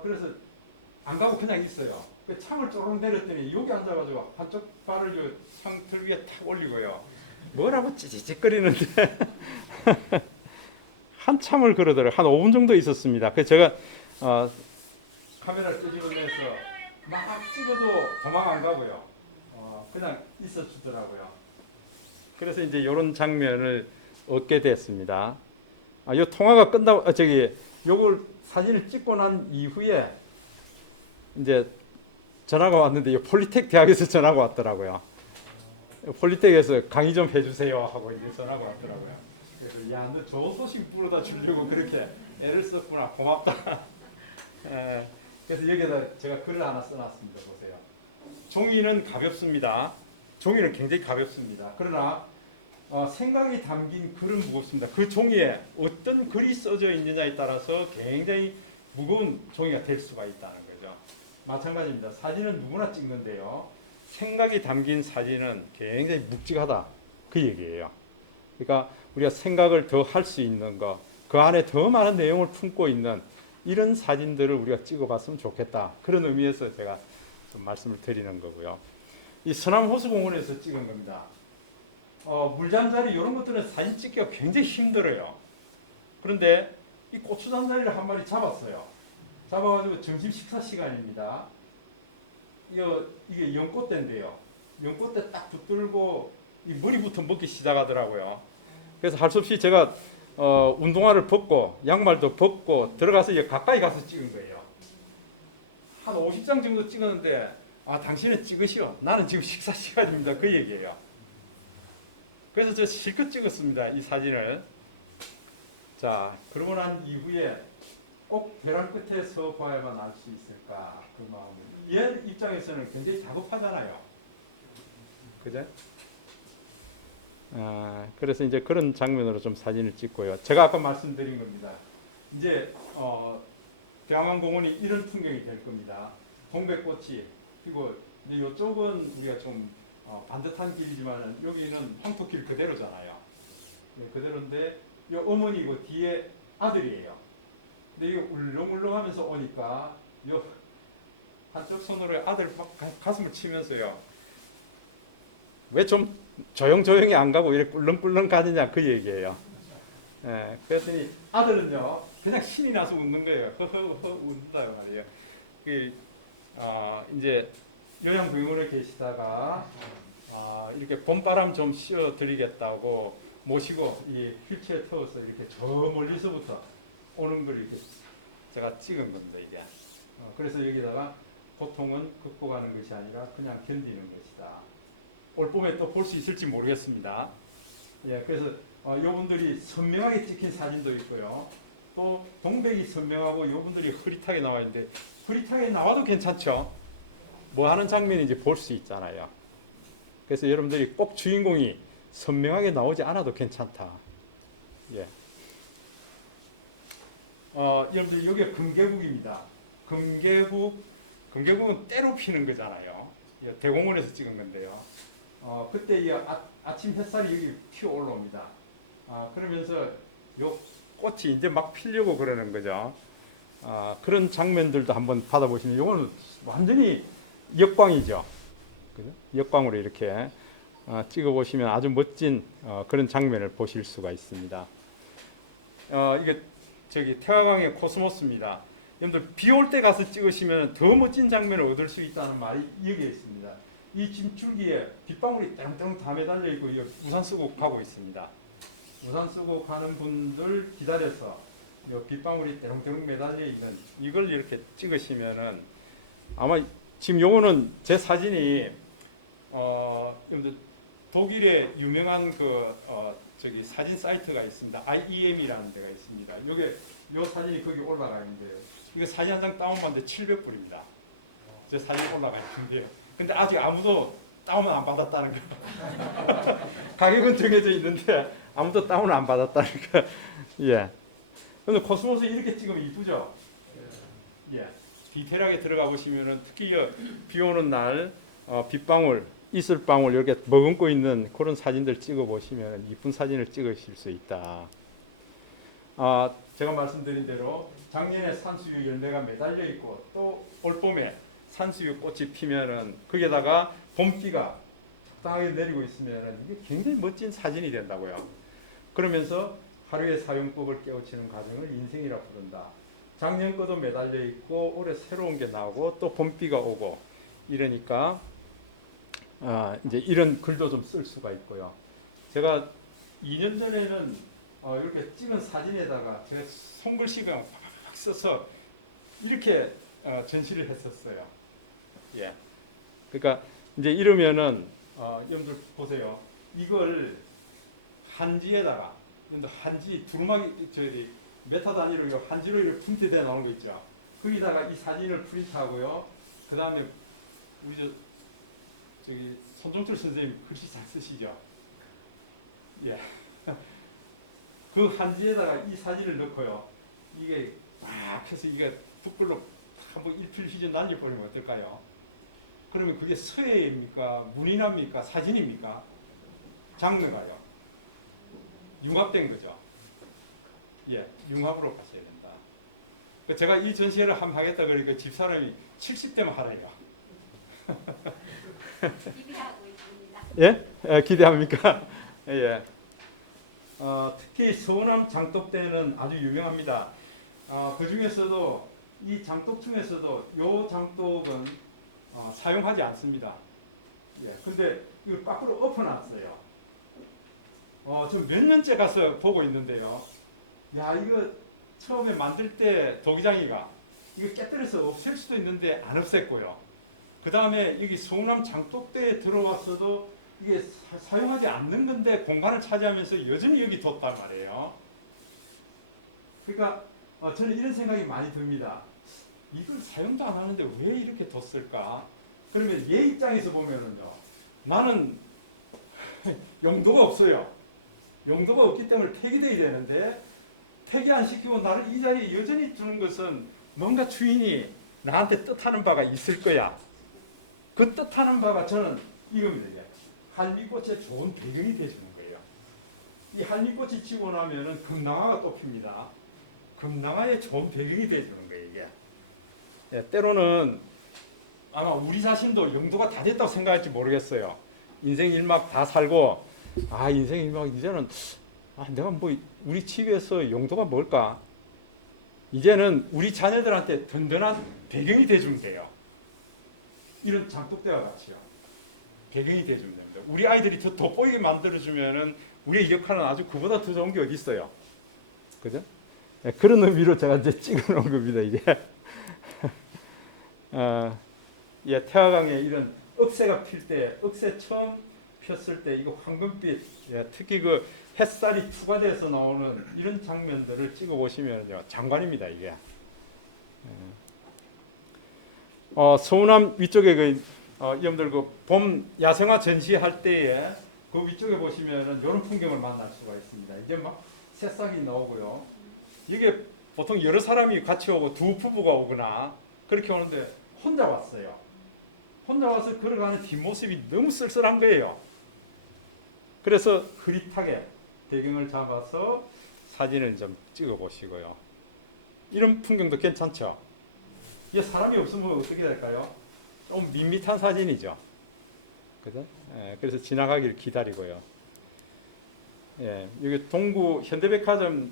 그래서 안 가고 그냥 있어요. 그 창을 쪼르륵 내렸더니 여기 앉아가지고 한쪽 발을 창 틀 위에 탁 올리고요. 뭐라고 찌직거리는데 한참을 그러더라고요. 한 5분 정도 있었습니다. 그래서 제가 카메라를 끄집어내서 막 찍어도 도망 안 가고요. 그냥 있어 주더라고요. 그래서 이제 이런 장면을 얻게 됐습니다. 이 통화가 끝나고 요걸 사진을 찍고 난 이후에 이제 전화가 왔는데 이 폴리텍 대학에서 전화가 왔더라고요. 폴리텍에서 강의 좀 해주세요 하고 이제 전화가 왔더라고요. 그래서 너 좋은 소식 불러다 주려고 그렇게 애를 썼구나. 고맙다. 그래서 여기다 제가 글을 하나 써놨습니다. 보세요. 종이는 가볍습니다. 종이는 굉장히 가볍습니다. 그러나 생각이 담긴 글은 무겁습니다. 그 종이에 어떤 글이 써져 있느냐에 따라서 굉장히 무거운 종이가 될 수가 있다는 거죠. 마찬가지입니다. 사진은 누구나 찍는데요. 생각이 담긴 사진은 굉장히 묵직하다. 그 얘기예요. 그러니까 우리가 생각을 더 할 수 있는 것, 그 안에 더 많은 내용을 품고 있는 이런 사진들을 우리가 찍어봤으면 좋겠다. 그런 의미에서 제가 좀 말씀을 드리는 거고요. 이 서남호수공원에서 찍은 겁니다. 물잠자리 이런 것들은 사진 찍기가 굉장히 힘들어요. 그런데 이 고추잠자리를 한 마리 잡았어요. 잡아가지고 점심 식사 시간입니다. 이게 연꽃대인데요. 연꽃대 딱 붙들고 이 머리부터 먹기 시작하더라고요. 그래서 할 수 없이 제가 운동화를 벗고 양말도 벗고 들어가서 가까이 가서 찍은 거예요. 한 50장 정도 찍었는데 당신은 찍으시오. 나는 지금 식사 시간입니다. 그 얘기예요. 그래서 저 실컷 찍었습니다. 이 사진을. 자, 그러고 난 이후에 꼭 벼랑 끝에서 봐야만 알 수 있을까 그 마음. 얘 입장에서는 굉장히 다급하잖아요. 그죠? 그래서 이제 그런 장면으로 좀 사진을 찍고요. 제가 아까 말씀드린 겁니다. 이제 대항만공원이 이런 풍경이 될 겁니다. 동백꽃이 그리고 이쪽은 우리가 좀 반듯한 길이지만 여기는 황토길 그대로잖아요. 네, 그대로인데 이 어머니 그 뒤에 아들이에요. 근데 이게 울렁울렁하면서 오니까 요 한쪽 손으로 아들 가슴을 치면서요. 왜 좀 조용조용히 안 가고 이렇게 꿀렁꿀렁 가느냐 그 얘기예요. 예, 그랬더니 아들은요 그냥 신이 나서 웃는 거예요. 허허허 웃는다요 말이에요. 그, 이제 요양병원에 계시다가 이렇게 봄바람 좀 씌워드리겠다고 모시고 이 휠체어 태워서 이렇게 저 멀리서부터 오는 걸 이렇게 제가 찍은 겁니다 이게. 그래서 여기다가 고통은 극복하는 것이 아니라 그냥 견디는 것이다. 올 봄에 또 볼 수 있을지 모르겠습니다. 예, 그래서 요분들이 선명하게 찍힌 사진도 있고요. 또 동백이 선명하고 요분들이 흐릿하게 나와 있는데 흐릿하게 나와도 괜찮죠. 뭐 하는 장면인지 볼 수 있잖아요. 그래서 여러분들이 꼭 주인공이 선명하게 나오지 않아도 괜찮다. 예. 여러분들 여기가 금계국입니다. 금계국은 때로 피는 거잖아요. 예, 대공원에서 찍은 건데요. 그때 이 아침 햇살이 여기 튀어 올라옵니다. 그러면서 요 꽃이 이제 막 피려고 그러는 거죠. 그런 장면들도 한번 받아보시면 이거는 완전히 역광이죠. 그죠? 역광으로 이렇게 찍어보시면 아주 멋진 그런 장면을 보실 수가 있습니다. 이게 저기 태화강의 코스모스입니다. 여러분들 비 올 때 가서 찍으시면 더 멋진 장면을 얻을 수 있다는 말이 여기에 있습니다. 이 지금 줄기에 빗방울이 땡땡 다 매달려 있고 우산 쓰고 가고 있습니다. 우산 쓰고 가는 분들 기다려서 빗방울이 땡땡 매달려 있는 이걸 이렇게 찍으시면은 아마 지금 요거는 제 사진이 여러분들 독일의 유명한 저기 사진 사이트가 있습니다. IEM이라는 데가 있습니다. 요 사진이 거기 올라가 있는데요. 이거 사진 한 장 다운받는데 700불입니다. 제 사진 올라가 있는데요. 근데 아직 아무도 다운을 안 받았다는 거. 가격은 정해져 있는데 아무도 다운을 안 받았다는 거. 예. 근데 코스모스 이렇게 찍으면 이쁘죠? 예. 디테일하게 들어가 보시면은 특히 비 오는 날 빗방울, 이슬방울 이렇게 머금고 있는 그런 사진들 찍어 보시면 이쁜 사진을 찍으실 수 있다. 제가 말씀드린 대로 작년에 산수유 열매가 매달려 있고 또 올봄에 산수유 꽃이 피면은 거기에다가 봄비가 적당하게 내리고 있으면은 이게 굉장히 멋진 사진이 된다고요. 그러면서 하루의 사용법을 깨우치는 과정을 인생이라 부른다. 작년 거도 매달려 있고 올해 새로운 게 나오고 또 봄비가 오고 이러니까 이제 이런 글도 좀 쓸 수가 있고요. 제가 2년 전에는 이렇게 찍은 사진에다가 제가 손글씨가 팍팍 써서 이렇게 전시를 했었어요. 예. 그러니까 이제 이러면은 여러분들 보세요. 이걸 한지에다가 한지 두루마기 저기 메타 단위로 한지로 이렇게 프린트돼 나오는 거 있죠. 거기다가 이 사진을 프린트하고요. 그 다음에 우리 저기 손종철 선생님 글씨 잘 쓰시죠. 예. 그 한지에다가 이 사진을 넣고요. 이게 막 해서 이게 붓글로 한번 일필휘저 날려버리면 어떨까요? 그러면 그게 서예입니까? 문인합니까? 사진입니까? 장르가요. 융합된 거죠. 예, 융합으로 가셔야 된다. 제가 이 전시회를 한번 하겠다 그러니까 집사람이 70대만 하래요. 기대하고 있습니다. 예? 기대합니까? 예. 특히 서운함 장독대는 아주 유명합니다. 그 중에서도 이 장독 중에서도 요 장독은 사용하지 않습니다. 예. 근데 이걸 밖으로 엎어놨어요. 지금 몇 년째 가서 보고 있는데요. 야, 이거 처음에 만들 때 도기장이가 이거 깨뜨려서 없앨 수도 있는데 안 없앴고요. 그 다음에 여기 서운함 장독대에 들어왔어도 이게 사용하지 않는 건데 공간을 차지하면서 여전히 여기 뒀단 말이에요. 그러니까 저는 이런 생각이 많이 듭니다. 이걸 사용도 안 하는데 왜 이렇게 뒀을까? 그러면 얘 입장에서 보면은요, 나는 용도가 없어요. 용도가 없기 때문에 폐기돼야 되는데 폐기 안 시키고 나를 이 자리에 여전히 두는 것은 뭔가 주인이 나한테 뜻하는 바가 있을 거야. 그 뜻하는 바가 저는 이겁니다. 할미꽃의 좋은 배경이 되주는 거예요. 이 할미꽃이 지고 나면은 금낭화가 또 핍니다. 금낭화의 좋은 배경이 되주는 거예요, 이게. 예, 때로는 아마 우리 자신도 용도가 다 됐다고 생각할지 모르겠어요. 인생 일막 다 살고, 인생 일막 이제는 내가 뭐 우리 집에서 용도가 뭘까? 이제는 우리 자녀들한테 든든한 배경이 돼주면 돼요. 이런 장독대와 같이요. 배경이 돼주면 됩니다. 우리 아이들이 더 돋보이게 만들어주면은 우리의 역할은 아주 그보다 더 좋은 게 어디 있어요? 그죠? 네, 그런 의미로 제가 이제 찍어놓은 겁니다. 이게 예, 태화강에 이런 억새가 필 때, 억새 처음 폈을 때 이거 황금빛, 예, 특히 그 햇살이 투과돼서 나오는 이런 장면들을 찍어 보시면요, 장관입니다 이게. 서운함 위쪽에 그 여러분들 그 봄 야생화 전시할 때에 그 위쪽에 보시면은 이런 풍경을 만날 수가 있습니다. 이제 막 새싹이 나오고요. 이게 보통 여러 사람이 같이 오고 두 부부가 오거나 그렇게 오는데 혼자 왔어요. 혼자 와서 걸어가는 뒷모습이 너무 쓸쓸한 거예요. 그래서 흐릿하게 배경을 잡아서 사진을 좀 찍어 보시고요. 이런 풍경도 괜찮죠? 이게 사람이 없으면 어떻게 될까요? 좀 밋밋한 사진이죠. 그죠? 예, 그래서 지나가기를 기다리고요. 예, 여기 동구 현대백화점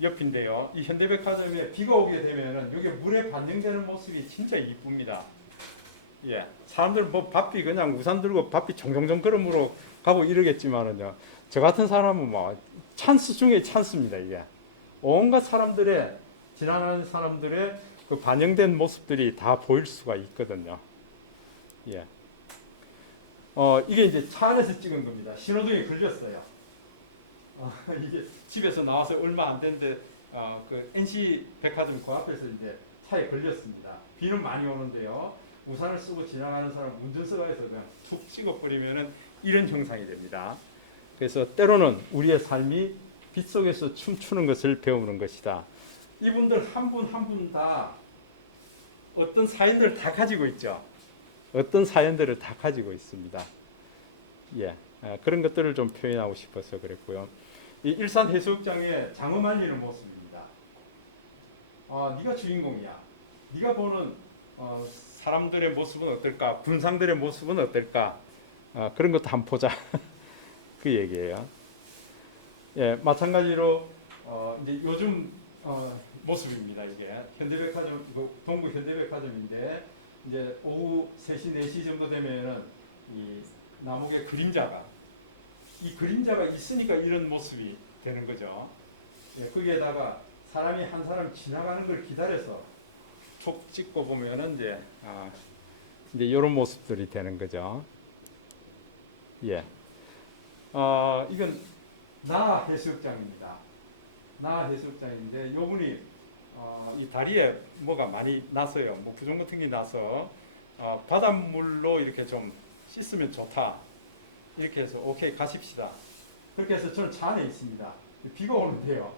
옆인데요. 이 현대백화점에 비가 오게 되면은 여기 물에 반영되는 모습이 진짜 이쁩니다. 예, 사람들 뭐 바삐 그냥 우산 들고 바삐 종종종 걸음으로 가고 이러겠지만은요. 저 같은 사람은 뭐 찬스 중에 찬스입니다. 이게 온갖 사람들의 지나가는 사람들의 그 반영된 모습들이 다 보일 수가 있거든요. 예. 이게 이제 차 안에서 찍은 겁니다. 신호등이 걸렸어요. 이게 집에서 나와서 얼마 안 됐는데 그 NC 백화점 그 앞에서 이제 차에 걸렸습니다. 비는 많이 오는데요. 우산을 쓰고 지나가는 사람 운전석에서 그냥 툭 찍어버리면은 이런 형상이 됩니다. 그래서 때로는 우리의 삶이 빛 속에서 춤추는 것을 배우는 것이다. 이분들 한 분 한 분 다 어떤 사연들을 다 가지고 있죠. 어떤 사연들을 다 가지고 있습니다. 예, 그런 것들을 좀 표현하고 싶어서 그랬고요. 이 일산 해수욕장의 장어 말리는 모습입니다. 네가 주인공이야. 네가 보는 사람들의 모습은 어떨까? 군상들의 모습은 어떨까? 그런 것도 한번 보자. 그 얘기예요. 예, 마찬가지로 이제 요즘 모습입니다. 이게 현대백화점, 동구 현대백화점인데 이제 오후 3시, 4시 정도 되면은 이 나무의 그림자가 이 그림자가 있으니까 이런 모습이 되는 거죠. 예, 거기에다가 사람이 한 사람 지나가는 걸 기다려서 툭 찍고 보면은 이제 이런 모습들이 되는 거죠. 예. 이건 나 해수욕장입니다. 나 해수욕장인데 요분이 이 다리에 뭐가 많이 났어요. 뭐 부종 같은 게 나서 바닷물로 이렇게 좀 씻으면 좋다. 이렇게 해서 오케이 가십시다. 그렇게 해서 저는 차 안에 있습니다. 비가 오는데요.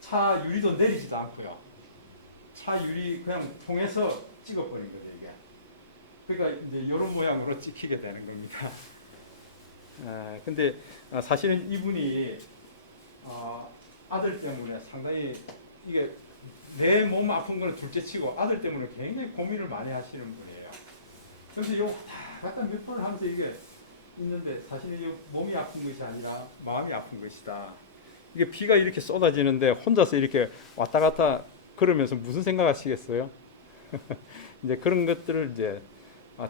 차 유리도 내리지도 않고요. 차 유리 그냥 통해서 찍어버린 거죠 이게. 그러니까 이제 이런 모양으로 찍히게 되는 겁니다. 근데 사실은 이분이 아들 때문에 상당히 이게 내 몸 아픈 거는 둘째치고 아들 때문에 굉장히 고민을 많이 하시는 분이에요. 그래서 요 갖다 몇 번을 하면서 이게 있는데 사실은 이 몸이 아픈 것이 아니라 마음이 아픈 것이다. 이게 비가 이렇게 쏟아지는데 혼자서 이렇게 왔다 갔다 그러면서 무슨 생각하시겠어요? 이제 그런 것들을 이제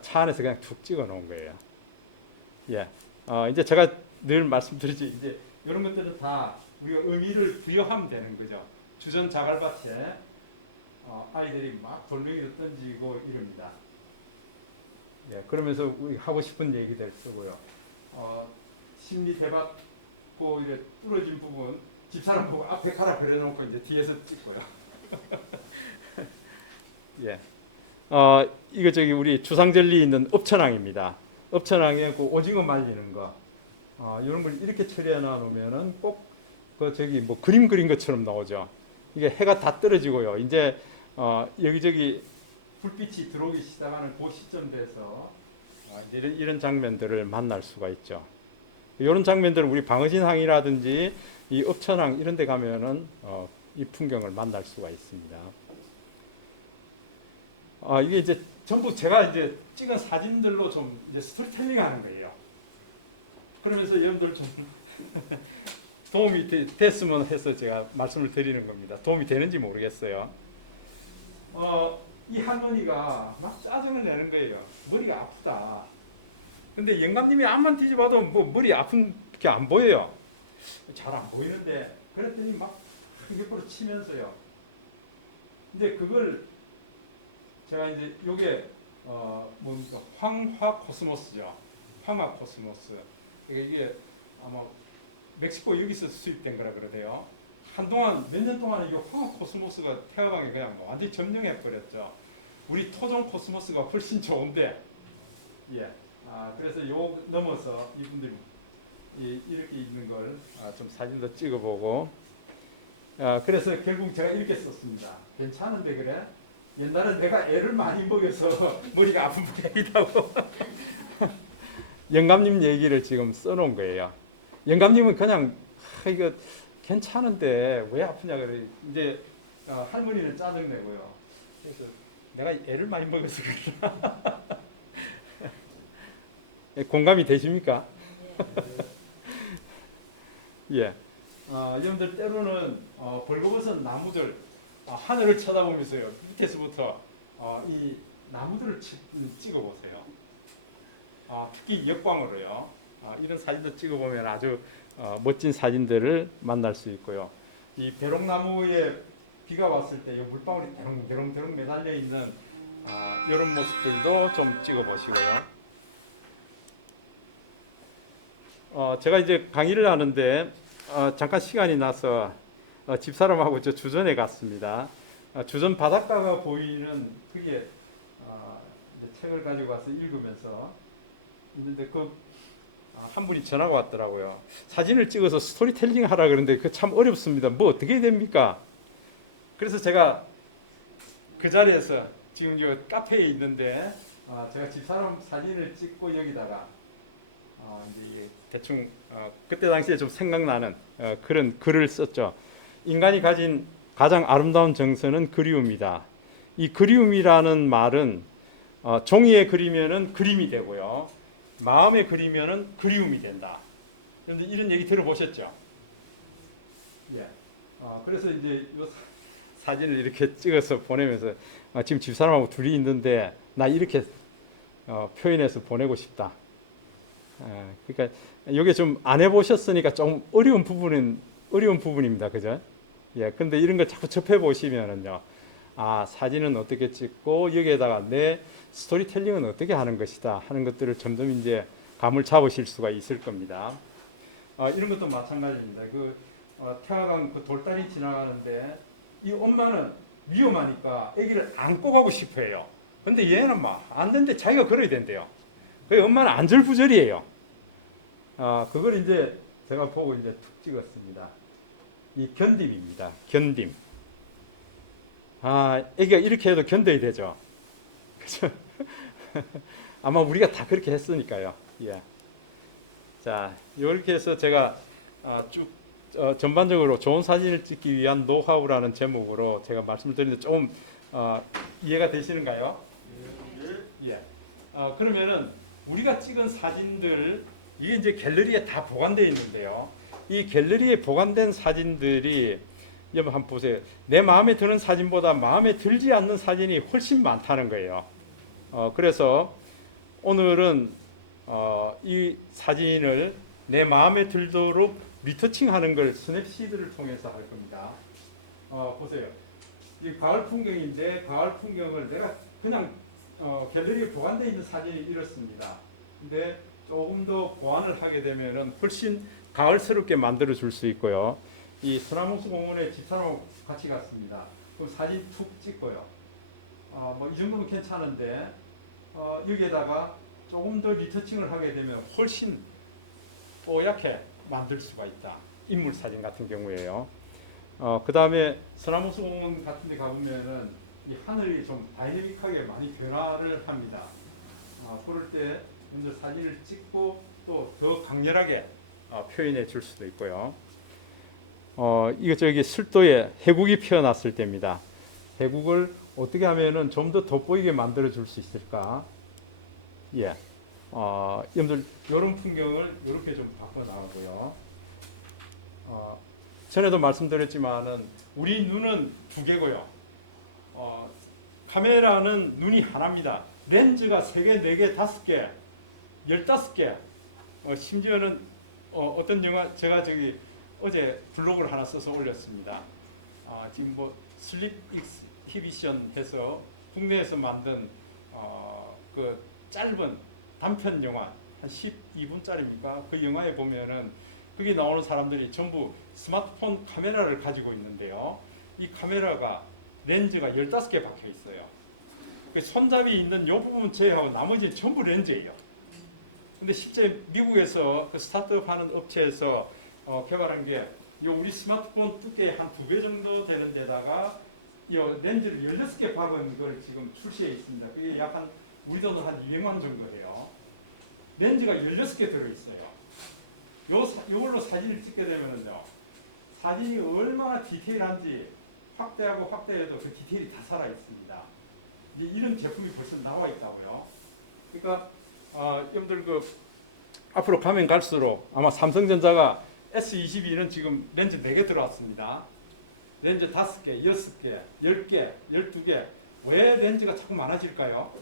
차 안에서 그냥 툭 찍어 놓은 거예요. 예. 이제 제가 늘 말씀드리지 이제 이런 것들은 다 우리가 의미를 부여하면 되는 거죠. 주전 자갈밭에 아이들이 막 돌멩이를 던지고 이럽니다. 예, 그러면서 우리 하고 싶은 얘기들 쓰고요. 심리 대받고 이래 뚫어진 부분 집사람 보고 앞에 가라 그래놓고 이제 뒤에서 찍고요. 예. 이거 저기 우리 주상절리 있는 읍천항입니다. 읍천항에 그 오징어 말리는 거, 이런 걸 이렇게 처리해 놓으면은 꼭 그 저기 뭐 그림 그린 것처럼 나오죠. 이게 해가 다 떨어지고요. 이제 여기저기 불빛이 들어오기 시작하는 그 시점 돼서 이런 장면들을 만날 수가 있죠. 이런 장면들은 우리 방어진항이라든지 이 읍천항 이런 데 가면은 이 풍경을 만날 수가 있습니다. 이게 이제 전부 제가 이제 찍은 사진들로 좀 이제 스토리텔링 하는 거예요. 그러면서 여러분들 좀 도움이 됐으면 해서 제가 말씀을 드리는 겁니다. 도움이 되는지 모르겠어요. 이 할머니가 막 짜증을 내는 거예요. 머리가 아프다. 근데 영감님이 앞만 뒤집어도 뭐 머리 아픈 게 안 보여요. 잘 안 보이는데 그랬더니 막 크게 치면서요. 근데 그걸 제가 이제 요게 뭡니까 황화 코스모스죠. 황화 코스모스. 이게 아마 멕시코 여기서 수입된 거라 그러대요. 한동안 몇 년 동안 이 황화 코스모스가 태화강에 그냥 완전히 점령해 버렸죠. 우리 토종 코스모스가 훨씬 좋은데, 예. 그래서 요 넘어서 이분들이 이렇게 있는 걸 좀 사진도 찍어보고, 그래서 결국 제가 이렇게 썼습니다. 괜찮은데 그래? 옛날에 내가 애를 많이 먹여서 머리가 아픈 모양이라고. 영감님 얘기를 지금 써놓은 거예요. 영감님은 그냥 이거 괜찮은데 왜 아프냐 그래. 이제 할머니는 짜증 내고요. 그래서 내가 애를 많이 먹여서 그래. 공감이 되십니까? 예. 여러분들 때로는 벌거벗은 나무들 하늘을 쳐다보면서요. 밑에서부터 이 나무들을 찍어보세요. 특히 역광으로요. 이런 사진도 찍어보면 아주 멋진 사진들을 만날 수 있고요. 이 벼룩나무에 비가 왔을 때 물방울이 대롱대롱 매달려 있는 이런 모습들도 좀 찍어보시고요. 제가 이제 강의를 하는데 잠깐 시간이 나서 집사람하고 저 주전에 갔습니다. 주전 바닷가가 보이는 그게 이제 책을 가지고 와서 읽으면서 있는데 한 분이 전화가 왔더라고요. 사진을 찍어서 스토리텔링 하라 그러는데 그 참 어렵습니다. 뭐 어떻게 해야 됩니까? 그래서 제가 그 자리에서 지금 저 카페에 있는데 제가 집사람 사진을 찍고 여기다가 이제 대충 그때 당시에 좀 생각나는 그런 글을 썼죠. 인간이 가진 가장 아름다운 정서는 그리움이다. 이 그리움이라는 말은 종이에 그리면은 그림이 되고요. 마음에 그리면은 그리움이 된다. 그런데 이런 얘기 들어보셨죠? 예. 그래서 이제 이 사진을 이렇게 찍어서 보내면서 지금 집사람하고 둘이 있는데 나 이렇게 표현해서 보내고 싶다. 그러니까 이게 좀 안 해보셨으니까 좀 어려운 부분입니다, 그죠? 예, 근데 이런 거 자꾸 접해 보시면은요, 사진은 어떻게 찍고 여기에다가 내 스토리텔링은 어떻게 하는 것이다 하는 것들을 점점 이제 감을 잡으실 수가 있을 겁니다. 이런 것도 마찬가지입니다. 태화강 그 돌다리 지나가는데 이 엄마는 위험하니까 아기를 안고 가고 싶어해요. 근데 얘는 막 안 된대, 자기가 걸어야 된대요. 그 엄마는 안절부절이에요. 그걸 이제 제가 보고 이제 툭 찍었습니다. 이 견딤입니다. 견딤. 애기가 이렇게 해도 견뎌야 되죠. 그죠? 아마 우리가 다 그렇게 했으니까요. 예. 자, 이렇게 해서 제가 쭉 전반적으로 좋은 사진을 찍기 위한 노하우라는 제목으로 제가 말씀을 드리는데 좀 이해가 되시는가요? 예. 그러면은 우리가 찍은 사진들 이게 이제 갤러리에 다 보관되어 있는데요. 이 갤러리에 보관된 사진들이 여러분 한번 보세요. 내 마음에 드는 사진보다 마음에 들지 않는 사진이 훨씬 많다는 거예요. 그래서 오늘은 이 사진을 내 마음에 들도록 리터칭하는 걸 스냅시드를 통해서 할 겁니다. 보세요. 이 가을 풍경인데 가을 풍경을 내가 그냥 갤러리에 보관되어 있는 사진이 이렇습니다. 근데 조금 더 보완을 하게 되면은 훨씬 가을스럽게 만들어 줄 수 있고요. 이 소나무수 공원에 집사람하고 같이 갔습니다. 그럼 사진 툭 찍고요. 뭐 이 정도면 괜찮은데 여기에다가 조금 더 리터칭을 하게 되면 훨씬 뽀얗게 만들 수가 있다. 인물 사진 같은 경우에요. 그 다음에 소나무수 공원 같은 데 가보면은 이 하늘이 좀 다이내믹하게 많이 변화를 합니다. 그럴 때 먼저 사진을 찍고 또 더 강렬하게 표현해 줄 수도 있고요. 이거 저기 술도에 해국이 피어났을 때입니다. 해국을 어떻게 하면은 좀 더 돋보이게 만들어 줄 수 있을까? 예. 여러분들 이런 풍경을 이렇게 좀 바꿔 나가고요. 전에도 말씀드렸지만은 우리 눈은 두 개고요. 카메라는 눈이 하나입니다. 렌즈가 3개, 4개, 5개, 15개. 심지어는 어떤 영화 제가 저기 어제 블로그를 하나 써서 올렸습니다. 지금 뭐 슬립 익스히비션 해서 국내에서 만든 그 짧은 단편 영화 한 12분짜리입니까? 그 영화에 보면은 거기 나오는 사람들이 전부 스마트폰 카메라를 가지고 있는데요. 이 카메라가 렌즈가 15개 박혀 있어요. 그 손잡이 있는 이 부분 제외하고 나머지는 전부 렌즈예요. 근데 실제 미국에서 그 스타트업 하는 업체에서 개발한 게 이 우리 스마트폰 두께 한 2배 정도 되는 데다가 이 렌즈를 16개 박은 걸 지금 출시해 있습니다. 그게 약 한 우리 돈으로 한 200만 정도 돼요. 렌즈가 16개 들어있어요. 요걸로 사진을 찍게 되면은요, 사진이 얼마나 디테일한지 확대하고 확대해도 그 디테일이 다 살아 있습니다. 이제 이런 제품이 벌써 나와 있다고요. 그러니까 여러분들 그 앞으로 가면 갈수록 아마 삼성전자가 S22는 지금 렌즈 4개 들어왔습니다. 렌즈 5개, 6개, 10개, 12개. 왜 렌즈가 자꾸 많아질까요?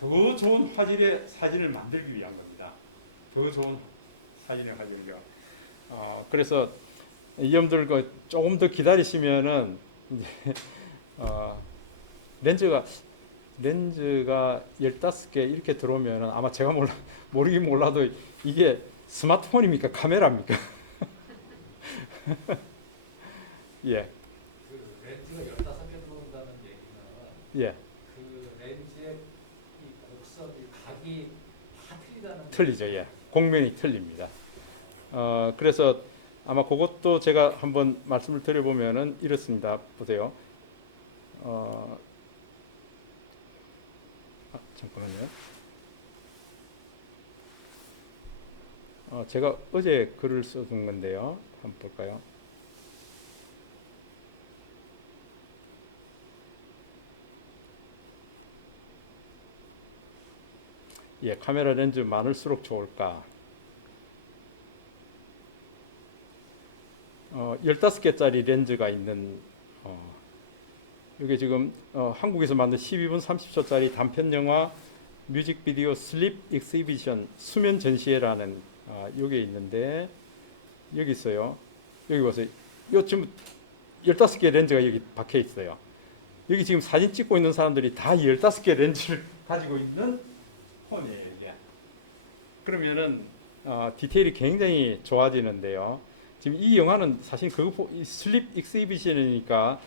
더 좋은 화질의 사진을 만들기 위한 겁니다. 더 좋은 사진의 화질이요. 그래서 여러분들 그 조금 더 기다리시면은 이제 렌즈가 15개 이렇게 들어오면은 아마 제가 모르긴 몰라도 이게 스마트폰입니까? 카메라입니까? 예. 그 렌즈가 15개 들어온다는 얘기는 예. 그 렌즈의 이 곡선, 이 각이 다 틀리다는 틀리죠. 예. 공면이 틀립니다. 그래서 아마 그것도 제가 한번 말씀을 드려보면은 이렇습니다. 보세요. 잠깐만요. 제가 어제 글을 써둔 건데요. 한번 볼까요? 예, 카메라 렌즈 많을수록 좋을까? 15개짜리 렌즈가 있는 이게 지금 한국에서 만든 12분 30초짜리 단편 영화 뮤직비디오 슬립 익스히비션 수면 전시회라는 요게 있는데 여기 있어요. 여기 보세요. 요 지금 15개 렌즈가 여기 박혀 있어요. 여기 지금 사진 찍고 있는 사람들이 다 15개 렌즈를 가지고 있는 폰이에요, 이게. 그러면은 디테일이 굉장히 좋아지는데요. 지금 이 영화는 사실 이 슬립 익스히비션이니까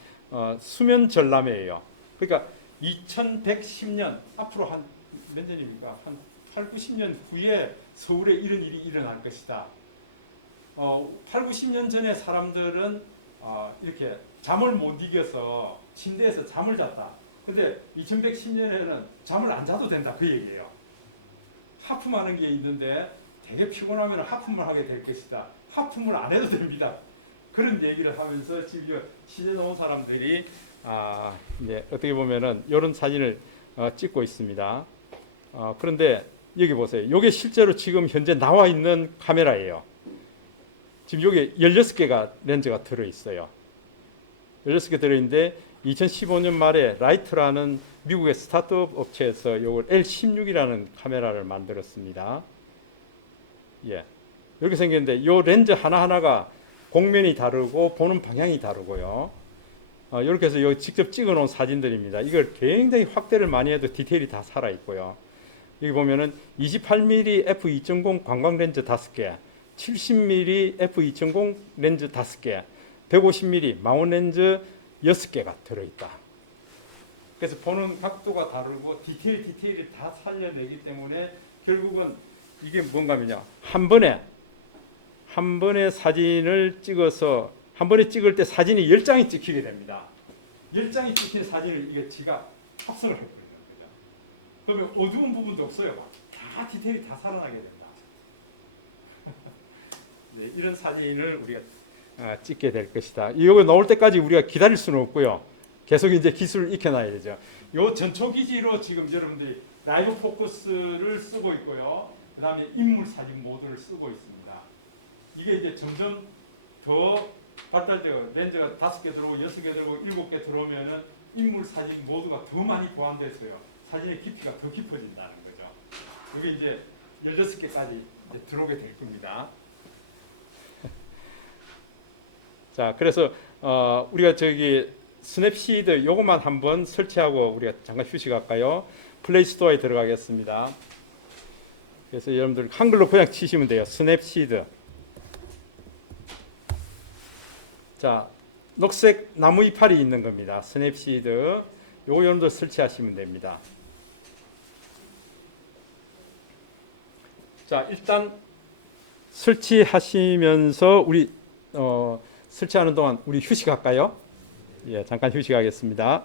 수면 전람회예요. 그러니까 2110년 앞으로 한 몇 년입니까? 한 8, 90년 후에 서울에 이런 일이 일어날 것이다. 8, 90년 전에 사람들은 이렇게 잠을 못 이겨서 침대에서 잠을 잤다. 근데 2110년에는 잠을 안 자도 된다. 그 얘기예요. 하품하는 게 있는데 되게 피곤하면 하품을 하게 될 것이다. 하품을 안 해도 됩니다. 그런 얘기를 하면서 지금 시대 나온 사람들이 이제 어떻게 보면은 이런 사진을 찍고 있습니다. 그런데 여기 보세요. 이게 실제로 지금 현재 나와 있는 카메라예요. 지금 여기 16개가 렌즈가 들어 있어요. 16개 들어 있는데 2015년 말에 라이트라는 미국의 스타트업 업체에서 이걸 L16이라는 카메라를 만들었습니다. 예. 이렇게 생겼는데 이 렌즈 하나하나가 공면이 다르고 보는 방향이 다르고요. 이렇게 해서 여기 직접 찍어 놓은 사진들입니다. 이걸 굉장히 확대를 많이 해도 디테일이 다 살아 있고요. 여기 보면은 28mm f2.0 관광 렌즈 5개, 70mm f2.0 렌즈 5개, 150mm 망원 렌즈 6개가 들어있다. 그래서 보는 각도가 다르고 디테일을 다 살려내기 때문에 결국은 이게 뭔가 하면요. 한 번에 사진을 찍어서 한 번에 찍을 때 사진이 10장이 찍히게 됩니다. 10장이 찍힌 사진을 이게 지가 합성을 해버립니다. 그러면 어두운 부분도 없어요. 다 디테일이 다 살아나게 됩니다. 네, 이런 사진을 우리가 찍게 될 것이다. 이거 나올 때까지 우리가 기다릴 수는 없고요. 계속 이제 기술을 익혀놔야 되죠. 요 전초기지로 지금 여러분들이 라이브 포커스를 쓰고 있고요. 그 다음에 인물 사진 모드를 쓰고 있습니다. 이게 이제 점점 더 발달되고 렌즈가 5개 들어오고 6개 들어오고 7개 들어오면은 인물 사진 모두가 더 많이 보완됐어요. 사진의 깊이가 더 깊어진다는 거죠. 이게 이제 16개까지 이제 들어오게 될 겁니다. 자, 그래서 우리가 저기 스냅시드 요것만 한번 설치하고 우리가 잠깐 휴식할까요? 플레이스토어에 들어가겠습니다. 그래서 여러분들 한글로 그냥 치시면 돼요. 스냅시드. 자, 녹색 나무 이파리 있는 겁니다. 스냅시드. 요거 여러분들 설치하시면 됩니다. 자, 일단 설치하시면서 우리 설치하는 동안 우리 휴식할까요? 예, 잠깐 휴식하겠습니다.